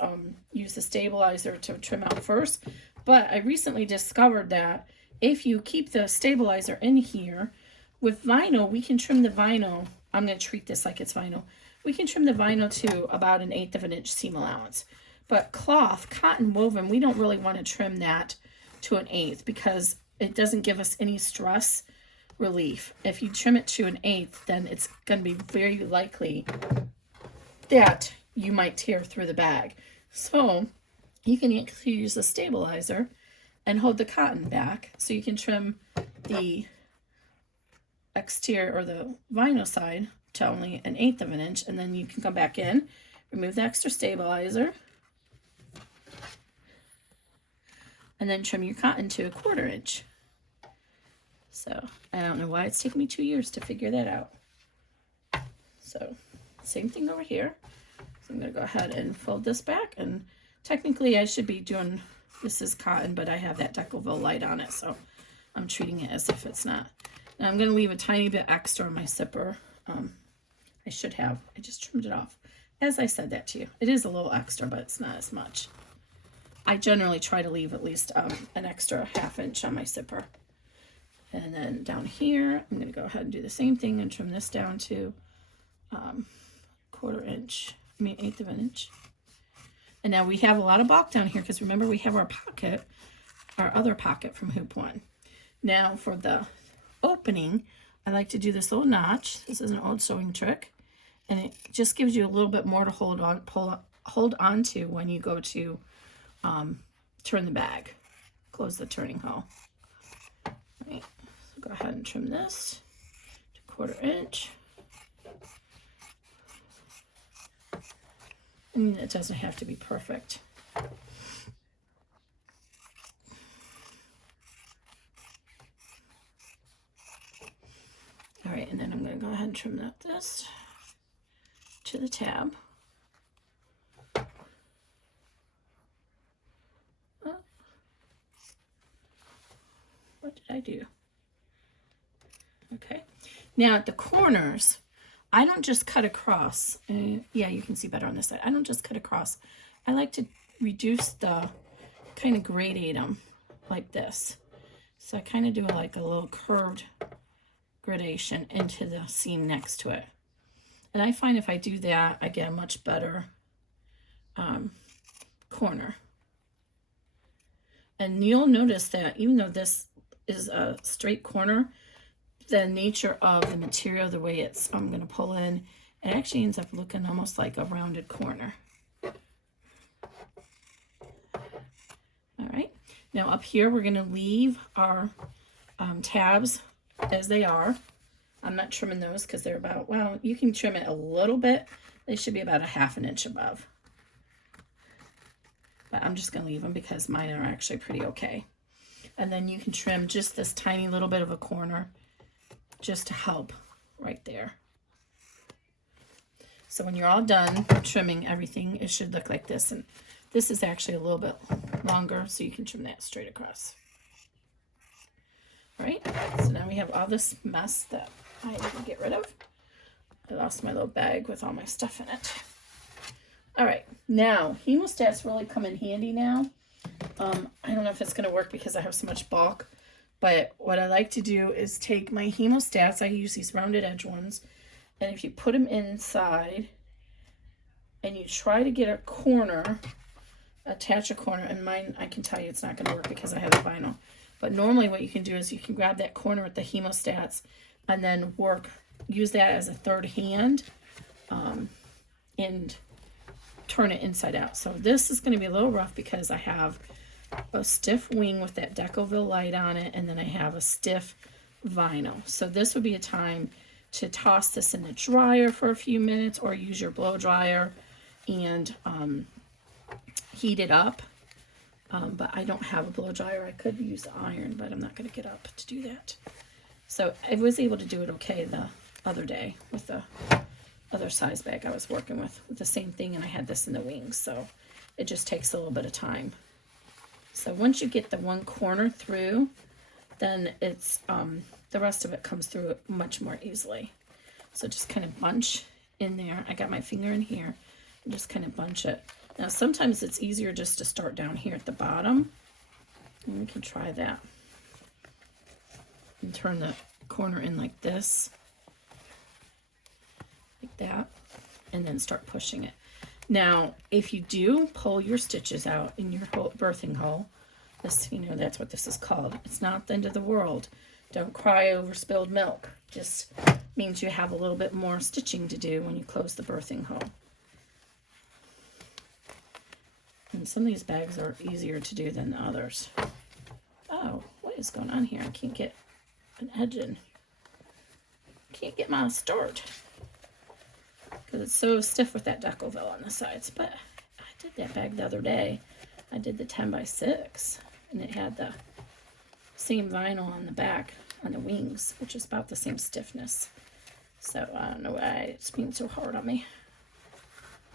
use the stabilizer to trim out first. But I recently discovered that if you keep the stabilizer in here, with vinyl, we can trim the vinyl. I'm going to treat this like it's vinyl. We can trim the vinyl to about 1/8 of an inch seam allowance. But cloth, cotton woven, we don't really want to trim that to 1/8 because it doesn't give us any stress relief. If you trim it to 1/8, then it's going to be very likely that you might tear through the bag. So you can actually use a stabilizer and hold the cotton back so you can trim the exterior or the vinyl side to only 1/8 of an inch, and then you can come back in, remove the extra stabilizer, and then trim your cotton to 1/4 inch. So I don't know why it's taken me 2 years to figure that out. So same thing over here. So I'm going to go ahead and fold this back, and technically I should be doing, this is cotton, but I have that Decoville light on it, so I'm treating it as if it's not. Now I'm going to leave a tiny bit extra on my zipper. I should have, I just trimmed it off as I said that to you. It is a little extra, but it's not as much. I generally try to leave at least an extra 1/2 inch on my zipper. And then down here, I'm going to go ahead and do the same thing and trim this down to 1/4 inch, 1/8 of an inch. And now we have a lot of bulk down here because remember we have our pocket, our other pocket from hoop 1. Now for the opening, I like to do this little notch. This is an old sewing trick, and it just gives you a little bit more to hold on to when you go to turn the bag, close the turning hole. All right, so go ahead and trim this to 1/4 inch. And it doesn't have to be perfect. All right, and then I'm going to go ahead and trim out this to the tab. Oh. What did I do? Okay. Now at the corners, I don't just cut across. Yeah, you can see better on this side. I don't just cut across. I like to reduce the, kind of gradate them like this. So I kind of do like a little curved gradation into the seam next to it. And I find if I do that, I get a much better corner. And you'll notice that even though this is a straight corner, the nature of the material, the way it's I'm going to pull in, it actually ends up looking almost like a rounded corner. All right, now up here we're going to leave our tabs as they are. I'm not trimming those because they're about, well, you can trim it a little bit. They should be about 1/2 inch above. But I'm just going to leave them because mine are actually pretty okay. And then you can trim just this tiny little bit of a corner just to help right there. So when you're all done trimming everything, it should look like this. And this is actually a little bit longer, so you can trim that straight across. All right, so now we have all this mess that I need to get rid of. I lost my little bag with all my stuff in it. All right, now hemostats really come in handy now. I don't know if it's going to work because I have so much bulk, but what I like to do is take my hemostats. I use these rounded edge ones, and if you put them inside and you try to get a corner, attach a corner, and mine, I can tell you it's not going to work because I have a vinyl. But normally what you can do is you can grab that corner with the hemostats and then use that as a third hand and turn it inside out. So this is going to be a little rough because I have a stiff wing with that Decoville light on it, and then I have a stiff vinyl. So this would be a time to toss this in the dryer for a few minutes or use your blow dryer and heat it up. But I don't have a blow dryer. I could use the iron, but I'm not going to get up to do that. So I was able to do it okay the other day with the other size bag I was working with the same thing, and I had this in the wings, so it just takes a little bit of time. So once you get the one corner through, then it's the rest of it comes through much more easily. So just kind of bunch in there. I got my finger in here. and just kind of bunch it. Now sometimes it's easier just to start down here at the bottom, and we can try that. And turn the corner in like this, like that, and then start pushing it. Now, if you do pull your stitches out in your birthing hole, this, you know, that's what this is called. It's not the end of the world. Don't cry over spilled milk. Just means you have a little bit more stitching to do when you close the birthing hole. And some of these bags are easier to do than others. Oh, what is going on here? I can't get an edge in. Can't get my start because it's so stiff with that Decoville on the sides. But I did that bag the other day. I did the 10x6, and it had the same vinyl on the back on the wings, which is about the same stiffness. So I don't know why it's being so hard on me.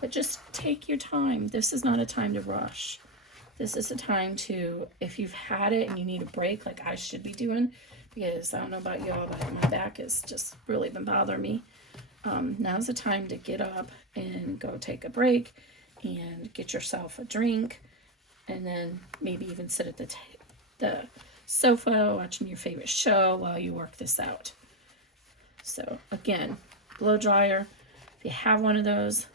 But just take your time. This is not a time to rush. This is a time to, if you've had it and you need a break, like I should be doing, because I don't know about y'all, but my back has just really been bothering me. Now's the time to get up and go take a break and get yourself a drink, and then maybe even sit at the sofa watching your favorite show while you work this out. So again, blow dryer. If you have one of those,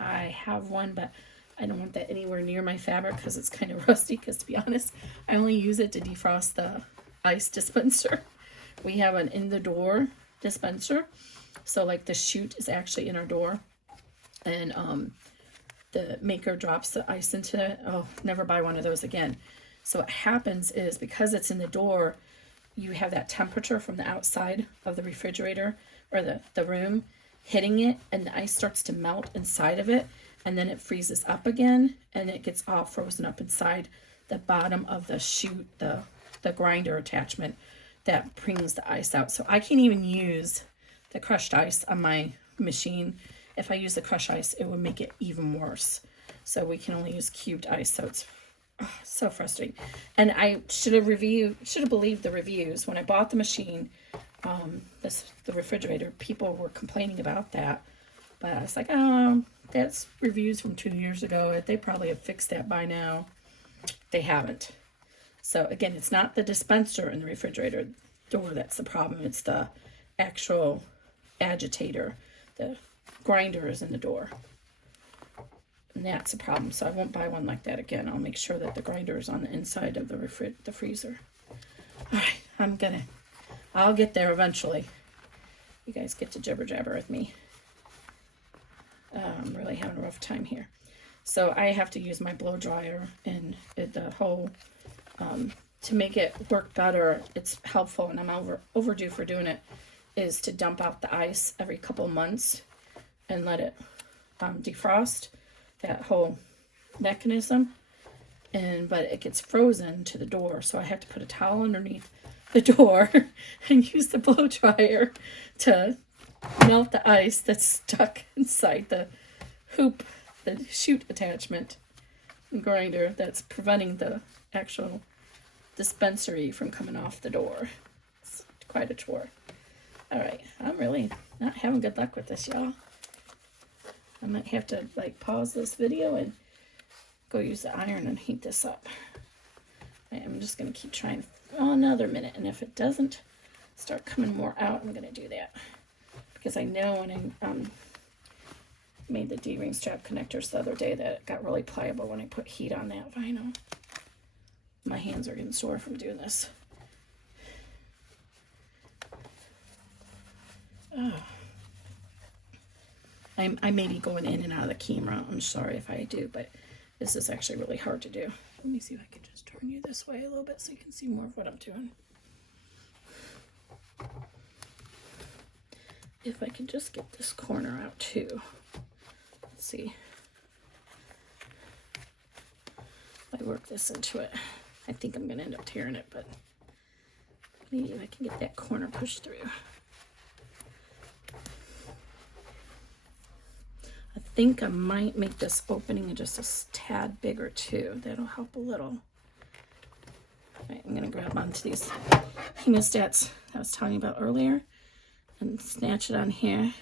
I have one, but I don't want that anywhere near my fabric because it's kind of rusty, because to be honest, I only use it to defrost the ice dispenser. We have an in the door dispenser, so like the chute is actually in our door, and the maker drops the ice into it. Oh, never buy one of those again. So what happens is, because it's in the door, you have that temperature from the outside of the refrigerator or the room hitting it, and the ice starts to melt inside of it, and then it freezes up again, and it gets all frozen up inside the bottom of the chute, the grinder attachment that brings the ice out. So I can't even use the crushed ice on my machine. If I use the crushed ice, it would make it even worse. So we can only use cubed ice. So it's so frustrating. And I should have believed the reviews when I bought the machine. The refrigerator, people were complaining about that, but I was like, oh, that's reviews from 2 years ago. They probably have fixed that by now. They haven't. So again, it's not the dispenser in the refrigerator door that's the problem. It's the actual agitator. The grinder is in the door, and that's the problem. So I won't buy one like that again. I'll make sure that the grinder is on the inside of the freezer. All right, I'll get there eventually. You guys get to jibber jabber with me. I'm really having a rough time here. So I have to use my blow dryer, and the whole to make it work better, it's helpful, and I'm overdue for doing it, is to dump out the ice every couple months and let it defrost that whole mechanism. But it gets frozen to the door, so I have to put a towel underneath the door and use the blow dryer to melt the ice that's stuck inside the hoop, the chute attachment and grinder that's preventing the actual dispensary from coming off the door. It's quite a chore. All right, I'm really not having good luck with this, y'all. I might have to like pause this video and go use the iron and heat this up. I'm just going to keep trying another minute, and if it doesn't start coming more out, I'm going to do that, because I know when I made the D-ring strap connectors the other day that it got really pliable when I put heat on that vinyl. My hands are getting sore from doing this. Oh. I may be going in and out of the camera. I'm sorry if I do, but this is actually really hard to do. Let me see if I can just turn you this way a little bit so you can see more of what I'm doing. If I can just get this corner out too. Let's see. If I work this into it, I think I'm going to end up tearing it, but maybe if I can get that corner pushed through. I think I might make this opening just a tad bigger too. That'll help a little. All right, I'm going to grab onto these hemostats I was talking about earlier and snatch it on here and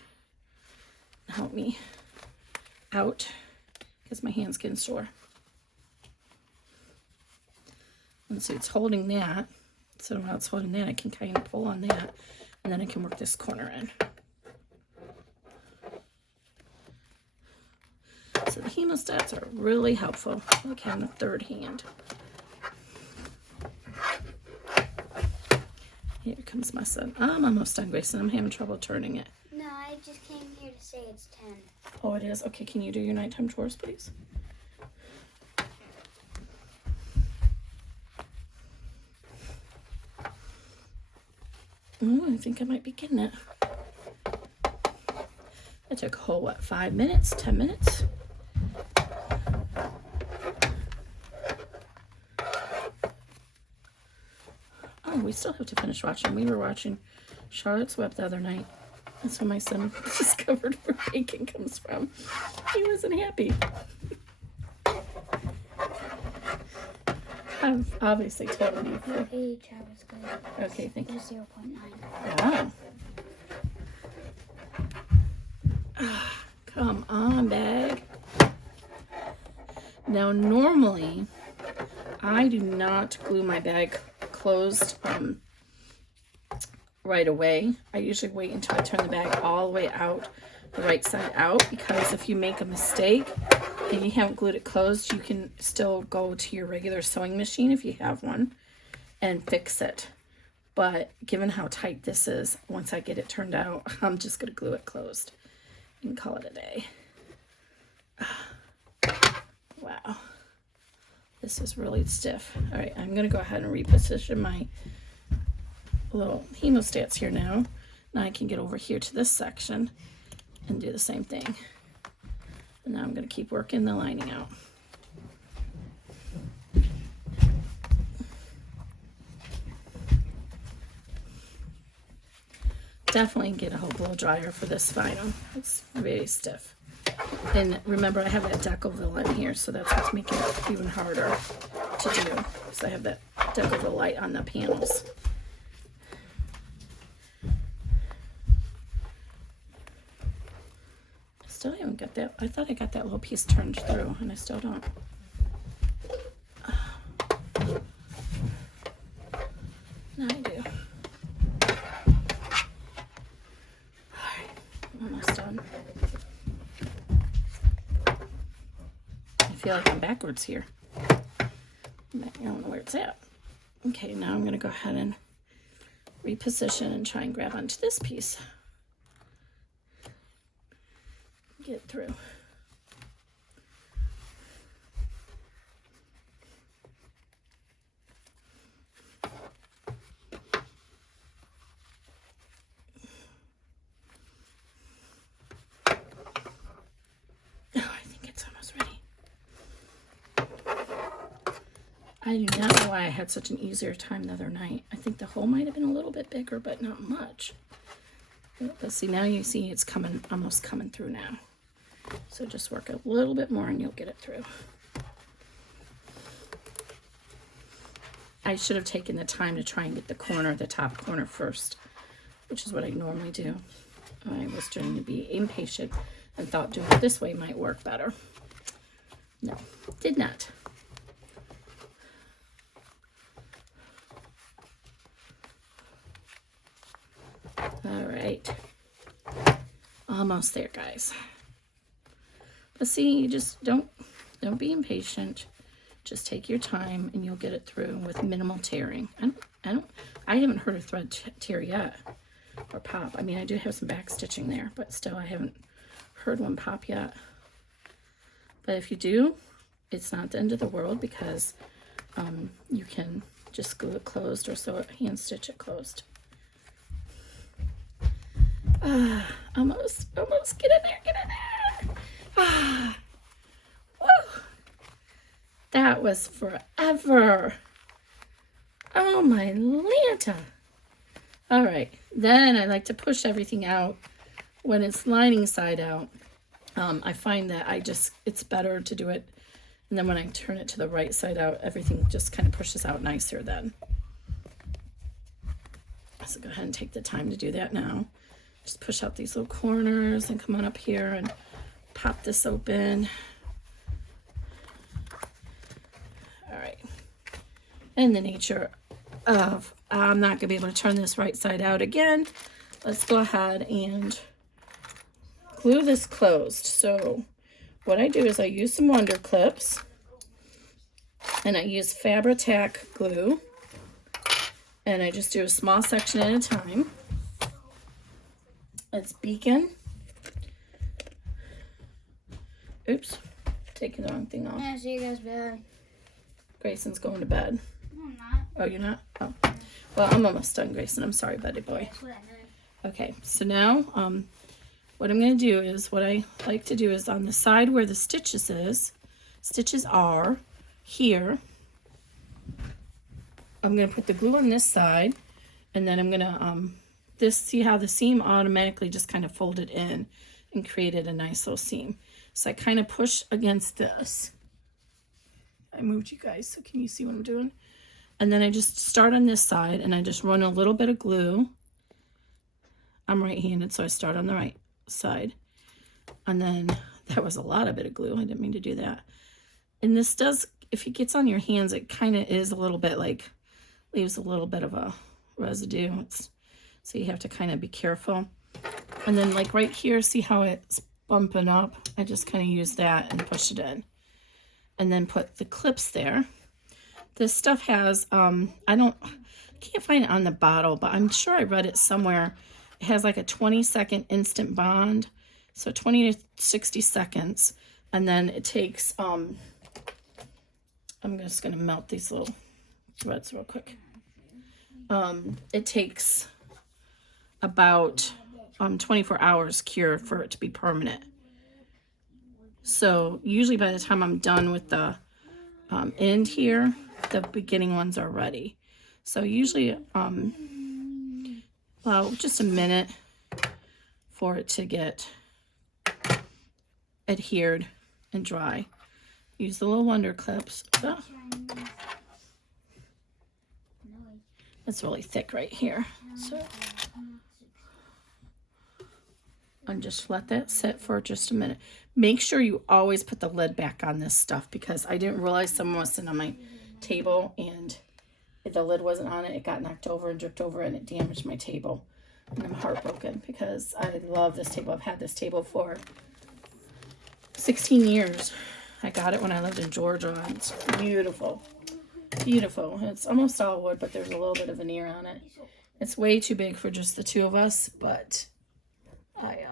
help me out. because my hand's getting sore. And see, it's holding that. So while it's holding that, I can kind of pull on that, and then I can work this corner in. So the hemostats are really helpful, like having a third hand. Here comes my son. I'm almost done, Grayson. I'm having trouble turning it. No, I just came here to say it's 10. Oh, it is? Okay, can you do your nighttime chores, please? Oh, I think I might be getting it. It took a whole, what, 5 minutes, 10 minutes? Oh, we still have to finish watching. We were watching Charlotte's Web the other night. That's when my son discovered where bacon comes from. He wasn't happy. I've obviously told him before. Your age, I was good. Okay, thank you. 0.9. Wow. Come on, bag. Now, normally, I do not glue my bag closed right away. I usually wait until I turn the bag all the way out, the right side out, because if you make a mistake and you haven't glued it closed, you can still go to your regular sewing machine if you have one and fix it. But given how tight this is, once I get it turned out, I'm just going to glue it closed and call it a day. Wow. This is really stiff. All right, I'm going to go ahead and reposition my little hemostats here now. Now I can get over here to this section and do the same thing. And now I'm going to keep working the lining out. Definitely get a whole blow dryer for this Spinel. It's very stiff. And remember, I have that Decoville in here, so that's what's making it even harder to do. So I have that Decoville light on the panels. I still haven't got that. I thought I got that little piece turned through, and I still don't. Now I do. Almost done. I feel like I'm backwards here. I don't know where it's at. Okay, now I'm going to go ahead and reposition and try and grab onto this piece. Get through. I do not know why I had such an easier time the other night. I think the hole might have been a little bit bigger, but not much. But see, now you see it's coming, almost coming through now. So just work a little bit more and you'll get it through. I should have taken the time to try and get the corner, the top corner first, which is what I normally do. I was trying to be impatient and thought doing it this way might work better. No, did not. All right, almost there, guys. But see, you just don't be impatient. Just take your time, and you'll get it through with minimal tearing. I haven't heard a thread tear yet, or pop. I mean, I do have some back stitching there, but still, I haven't heard one pop yet. But if you do, it's not the end of the world because you can just glue it closed or sew it, hand stitch it closed. Almost, get in there. Woo. That was forever. Oh my Lanta. All right, then I like to push everything out when it's lining side out. I find that it's better to do it, and then when I turn it to the right side out, everything just kind of pushes out nicer then. So go ahead and take the time to do that now. Just push out these little corners and come on up here and pop this open. in the nature of I'm not going to be able to turn this right side out again, let's go ahead and glue this closed. So what I do is I use some Wonder Clips, and I use Fabri-Tac glue, and I just do a small section at a time. It's Beacon. Oops, taking the wrong thing off. Yeah, see you guys bed. Grayson's going to bed. No, I'm not. Oh, you're not? Oh. Well, I'm almost done, Grayson. I'm sorry, buddy boy. That's what I meant. Okay, so now what I'm going to do is, what I like to do is on the side where the stitches are here, I'm going to put the glue on this side, and then I'm going to, see how the seam automatically just kind of folded in and created a nice little seam. So I kind of push against this. I moved you guys, so can you see what I'm doing? And then I just start on this side, and I just run a little bit of glue. I'm right-handed, so I start on the right side. And then, that was a lot of bit of glue. I didn't mean to do that. And this does, if it gets on your hands, it kind of is a little bit like, leaves a little bit of a residue. So you have to kind of be careful. And then like right here, see how it's bumping up? I just kind of use that and push it in. And then put the clips there. This stuff has, I can't find it on the bottle, but I'm sure I read it somewhere. It has like a 20-second instant bond. So 20 to 60 seconds. And then it takes, I'm just going to melt these little threads real quick. It takes about 24 hours cure for it to be permanent. So usually by the time I'm done with the end here, the beginning ones are ready. So usually, well, just a minute for it to get adhered and dry. Use the little Wonder Clips. Oh. It's really thick right here. So, and just let that sit for just a minute. Make sure you always put the lid back on this stuff, because I didn't realize someone was sitting on my table and the lid wasn't on it. It got knocked over and dripped over, and it damaged my table. And I'm heartbroken because I love this table. I've had this table for 16 years. I got it when I lived in Georgia. It's beautiful. Beautiful. It's almost all wood, but there's a little bit of veneer on it. It's way too big for just the two of us, but I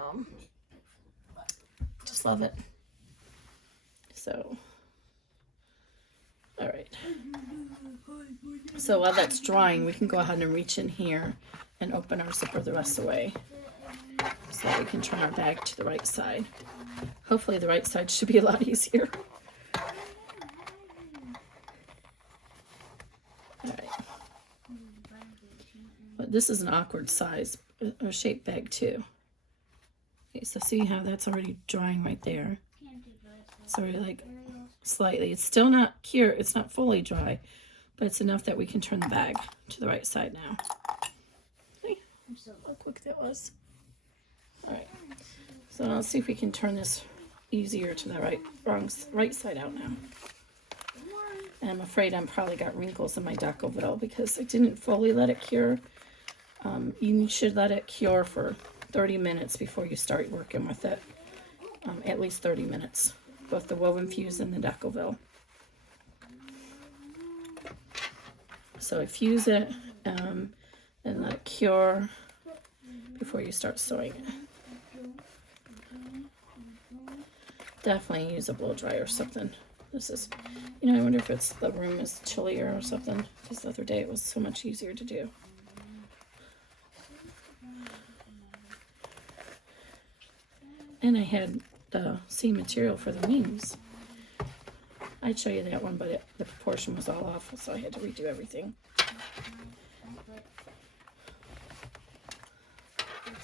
just love it. So, all right. So while that's drying, we can go ahead and reach in here and open our zipper the rest of the way so that we can turn our bag to the right side. Hopefully the right side should be a lot easier. All right. But this is an awkward size or shape bag too. Okay, so see how that's already drying right there. It's already like slightly. It's still not cured. It's not fully dry, but it's enough that we can turn the bag to the right side now. See how quick that was. All right. So now let's see if we can turn this easier to the right side out now. And I'm afraid I'm probably got wrinkles in my Decoville because I didn't fully let it cure. You should let it cure for 30 minutes before you start working with it. At least 30 minutes, both the woven fuse and the Decoville. So I fuse it and let it cure before you start sewing it. Definitely use a blow dryer or something. This is, I wonder if it's the room is chillier or something, because the other day it was so much easier to do. And I had the seam material for the wings. I'd show you that one, but the proportion was all off, so I had to redo everything.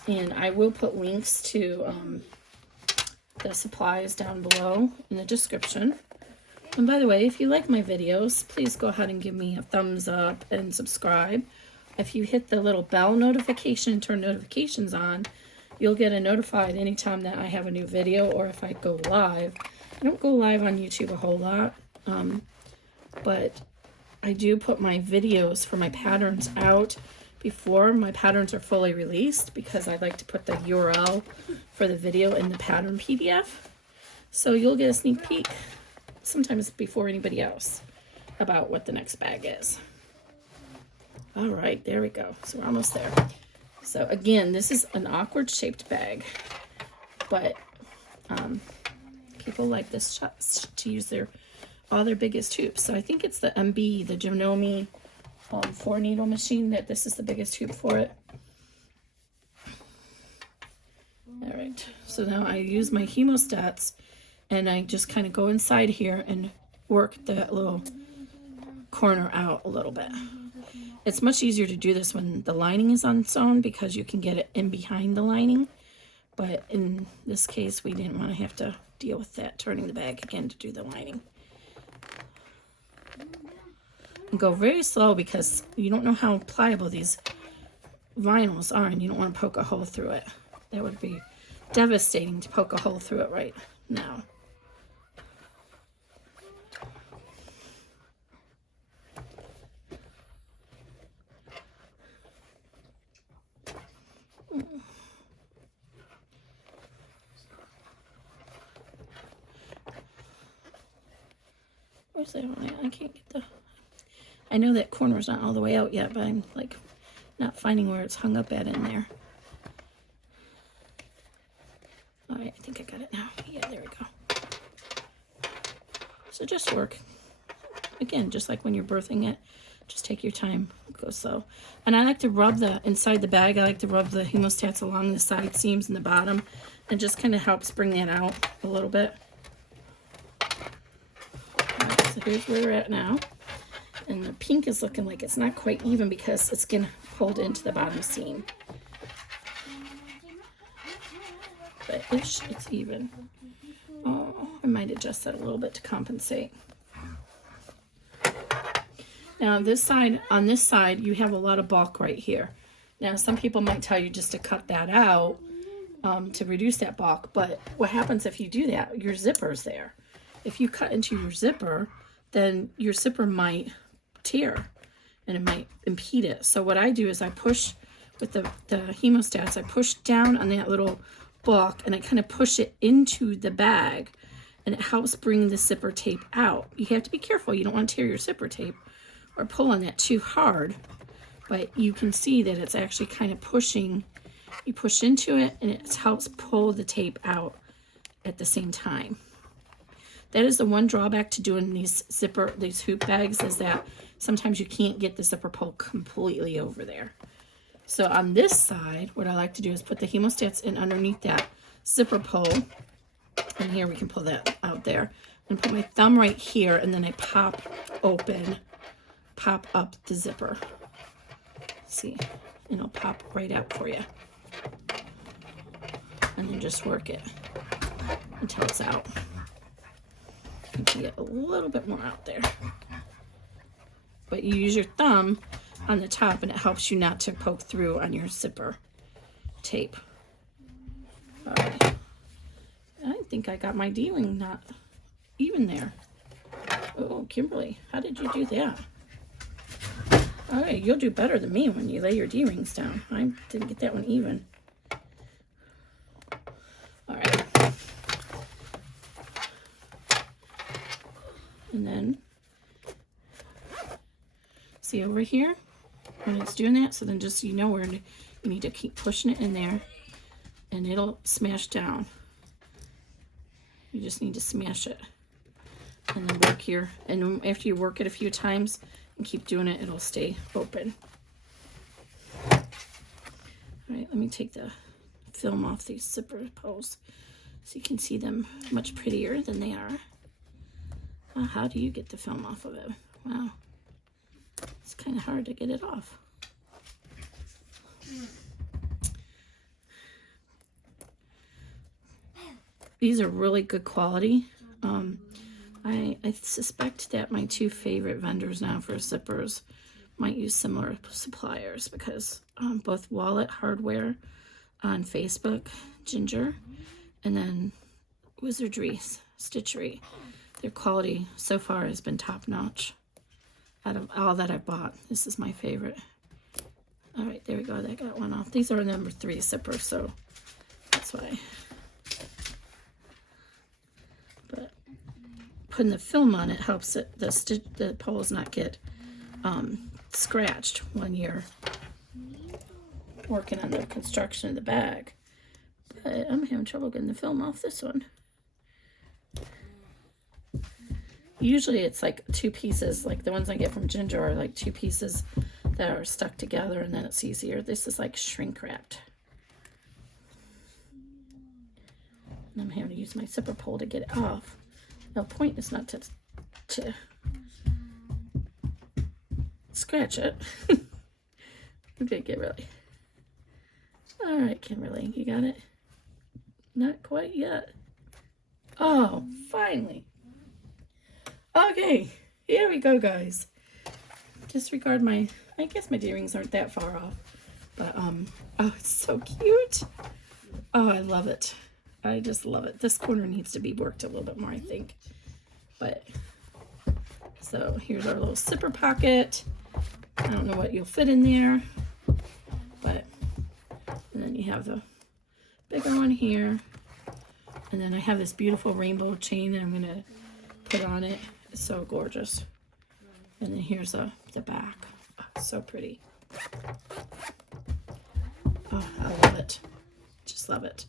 And I will put links to the supplies down below in the description. And by the way, if you like my videos, please go ahead and give me a thumbs up and subscribe. If you hit the little bell notification and turn notifications on, you'll get notified anytime that I have a new video or if I go live. I don't go live on YouTube a whole lot, but I do put my videos for my patterns out before my patterns are fully released, because I like to put the URL for the video in the pattern PDF. So you'll get a sneak peek sometimes before anybody else about what the next bag is. All right, there we go. So we're almost there. So again, this is an awkward shaped bag, but people like this to use all their biggest hoops. So I think it's the MB, the Janome 4 needle machine, that this is the biggest hoop for it. All right, so now I use my hemostats and I just kind of go inside here and work that little corner out a little bit. It's much easier to do this when the lining is unsewn because you can get it in behind the lining. But in this case, we didn't want to have to deal with that, turning the bag again to do the lining. And go very slow because you don't know how pliable these vinyls are, and you don't want to poke a hole through it. That would be devastating to poke a hole through it right now. Where's that one at? I can't get the... I know that corner's not all the way out yet, but I'm like not finding where it's hung up at in there. All right, I think I got it now. Yeah, there we go. So just work. Again, just like when you're birthing it, just take your time, go slow. And I like to rub the inside the bag. I like to rub the hemostats along the side seams and the bottom, and just kind of helps bring that out a little bit. All right, so here's where we're at now. And the pink is looking like it's not quite even because it's getting pulled into the bottom seam. But ish, it's even. Oh, I might adjust that a little bit to compensate. Now on this side, you have a lot of bulk right here. Now some people might tell you just to cut that out to reduce that bulk, but what happens if you do that? Your zipper's there. If you cut into your zipper, then your zipper might tear and it might impede it. So what I do is I push with the hemostats, I push down on that little bulk and I kind of push it into the bag, and it helps bring the zipper tape out. You have to be careful. You don't want to tear your zipper tape or pull on that too hard, but you can see that it's actually kind of pushing. You push into it and it helps pull the tape out at the same time. That is the one drawback to doing these hoop bags, is that sometimes you can't get the zipper pull completely over there. So on this side, what I like to do is put the hemostats in underneath that zipper pull. And here we can pull that out there. And put my thumb right here, and then I pop up the zipper. See, and it'll pop right out for you. And then just work it until it's out. You can get a little bit more out there. But you use your thumb on the top and it helps you not to poke through on your zipper tape. All right. I think I got my D-ring not even there. Oh, Kimberly, how did you do that? All right, you'll do better than me when you lay your D-rings down. I didn't get that one even. All right. And then, see over here when it's doing that? So then just so you know where you need to keep pushing it in there and it'll smash down. You just need to smash it and then work here. And after you work it a few times and keep doing it, it'll stay open. All right, let me take the film off these zipper pulls so you can see them much prettier than they are. Well, how do you get the film off of it? Wow, it's kind of hard to get it off. These are really good quality. I suspect that my two favorite vendors now for zippers might use similar suppliers, because both Wallet Hardware on Facebook, Ginger, and then Wizardy Stitchery, their quality so far has been top notch. Out of all that I bought, this is my favorite. All right, there we go. That got one off. These are number 3 zippers, so that's why. But putting the film on it helps it the poles not get scratched when you're working on the construction of the bag. But I'm having trouble getting the film off this one. Usually it's like 2 pieces, like the ones I get from Ginger are like 2 pieces that are stuck together, and then it's easier. This is like shrink wrapped. And I'm having to use my zipper pull to get it off. The point is not to scratch it. Okay, Kimberly. All right, Kimberly, you got it? Not quite yet. Oh, finally. Okay, here we go, guys. Disregard my, I guess my earrings aren't that far off, but oh, it's so cute. Oh, I love it. I just love it. This corner needs to be worked a little bit more, I think. But, so here's our little zipper pocket. I don't know what you'll fit in there, but, and then you have the bigger one here. And then I have this beautiful rainbow chain that I'm going to put on it. It's so gorgeous. And then here's the back. Oh, so pretty. Oh, I love it. Just love it.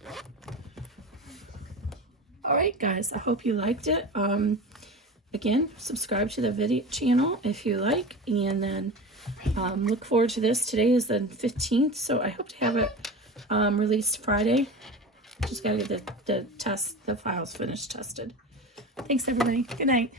All right, guys. I hope you liked it. Again, subscribe to the video channel if you like. And then look forward to this. Today is the 15th, so I hope to have it released Friday. Just got to get the files finished tested. Thanks, everybody. Good night.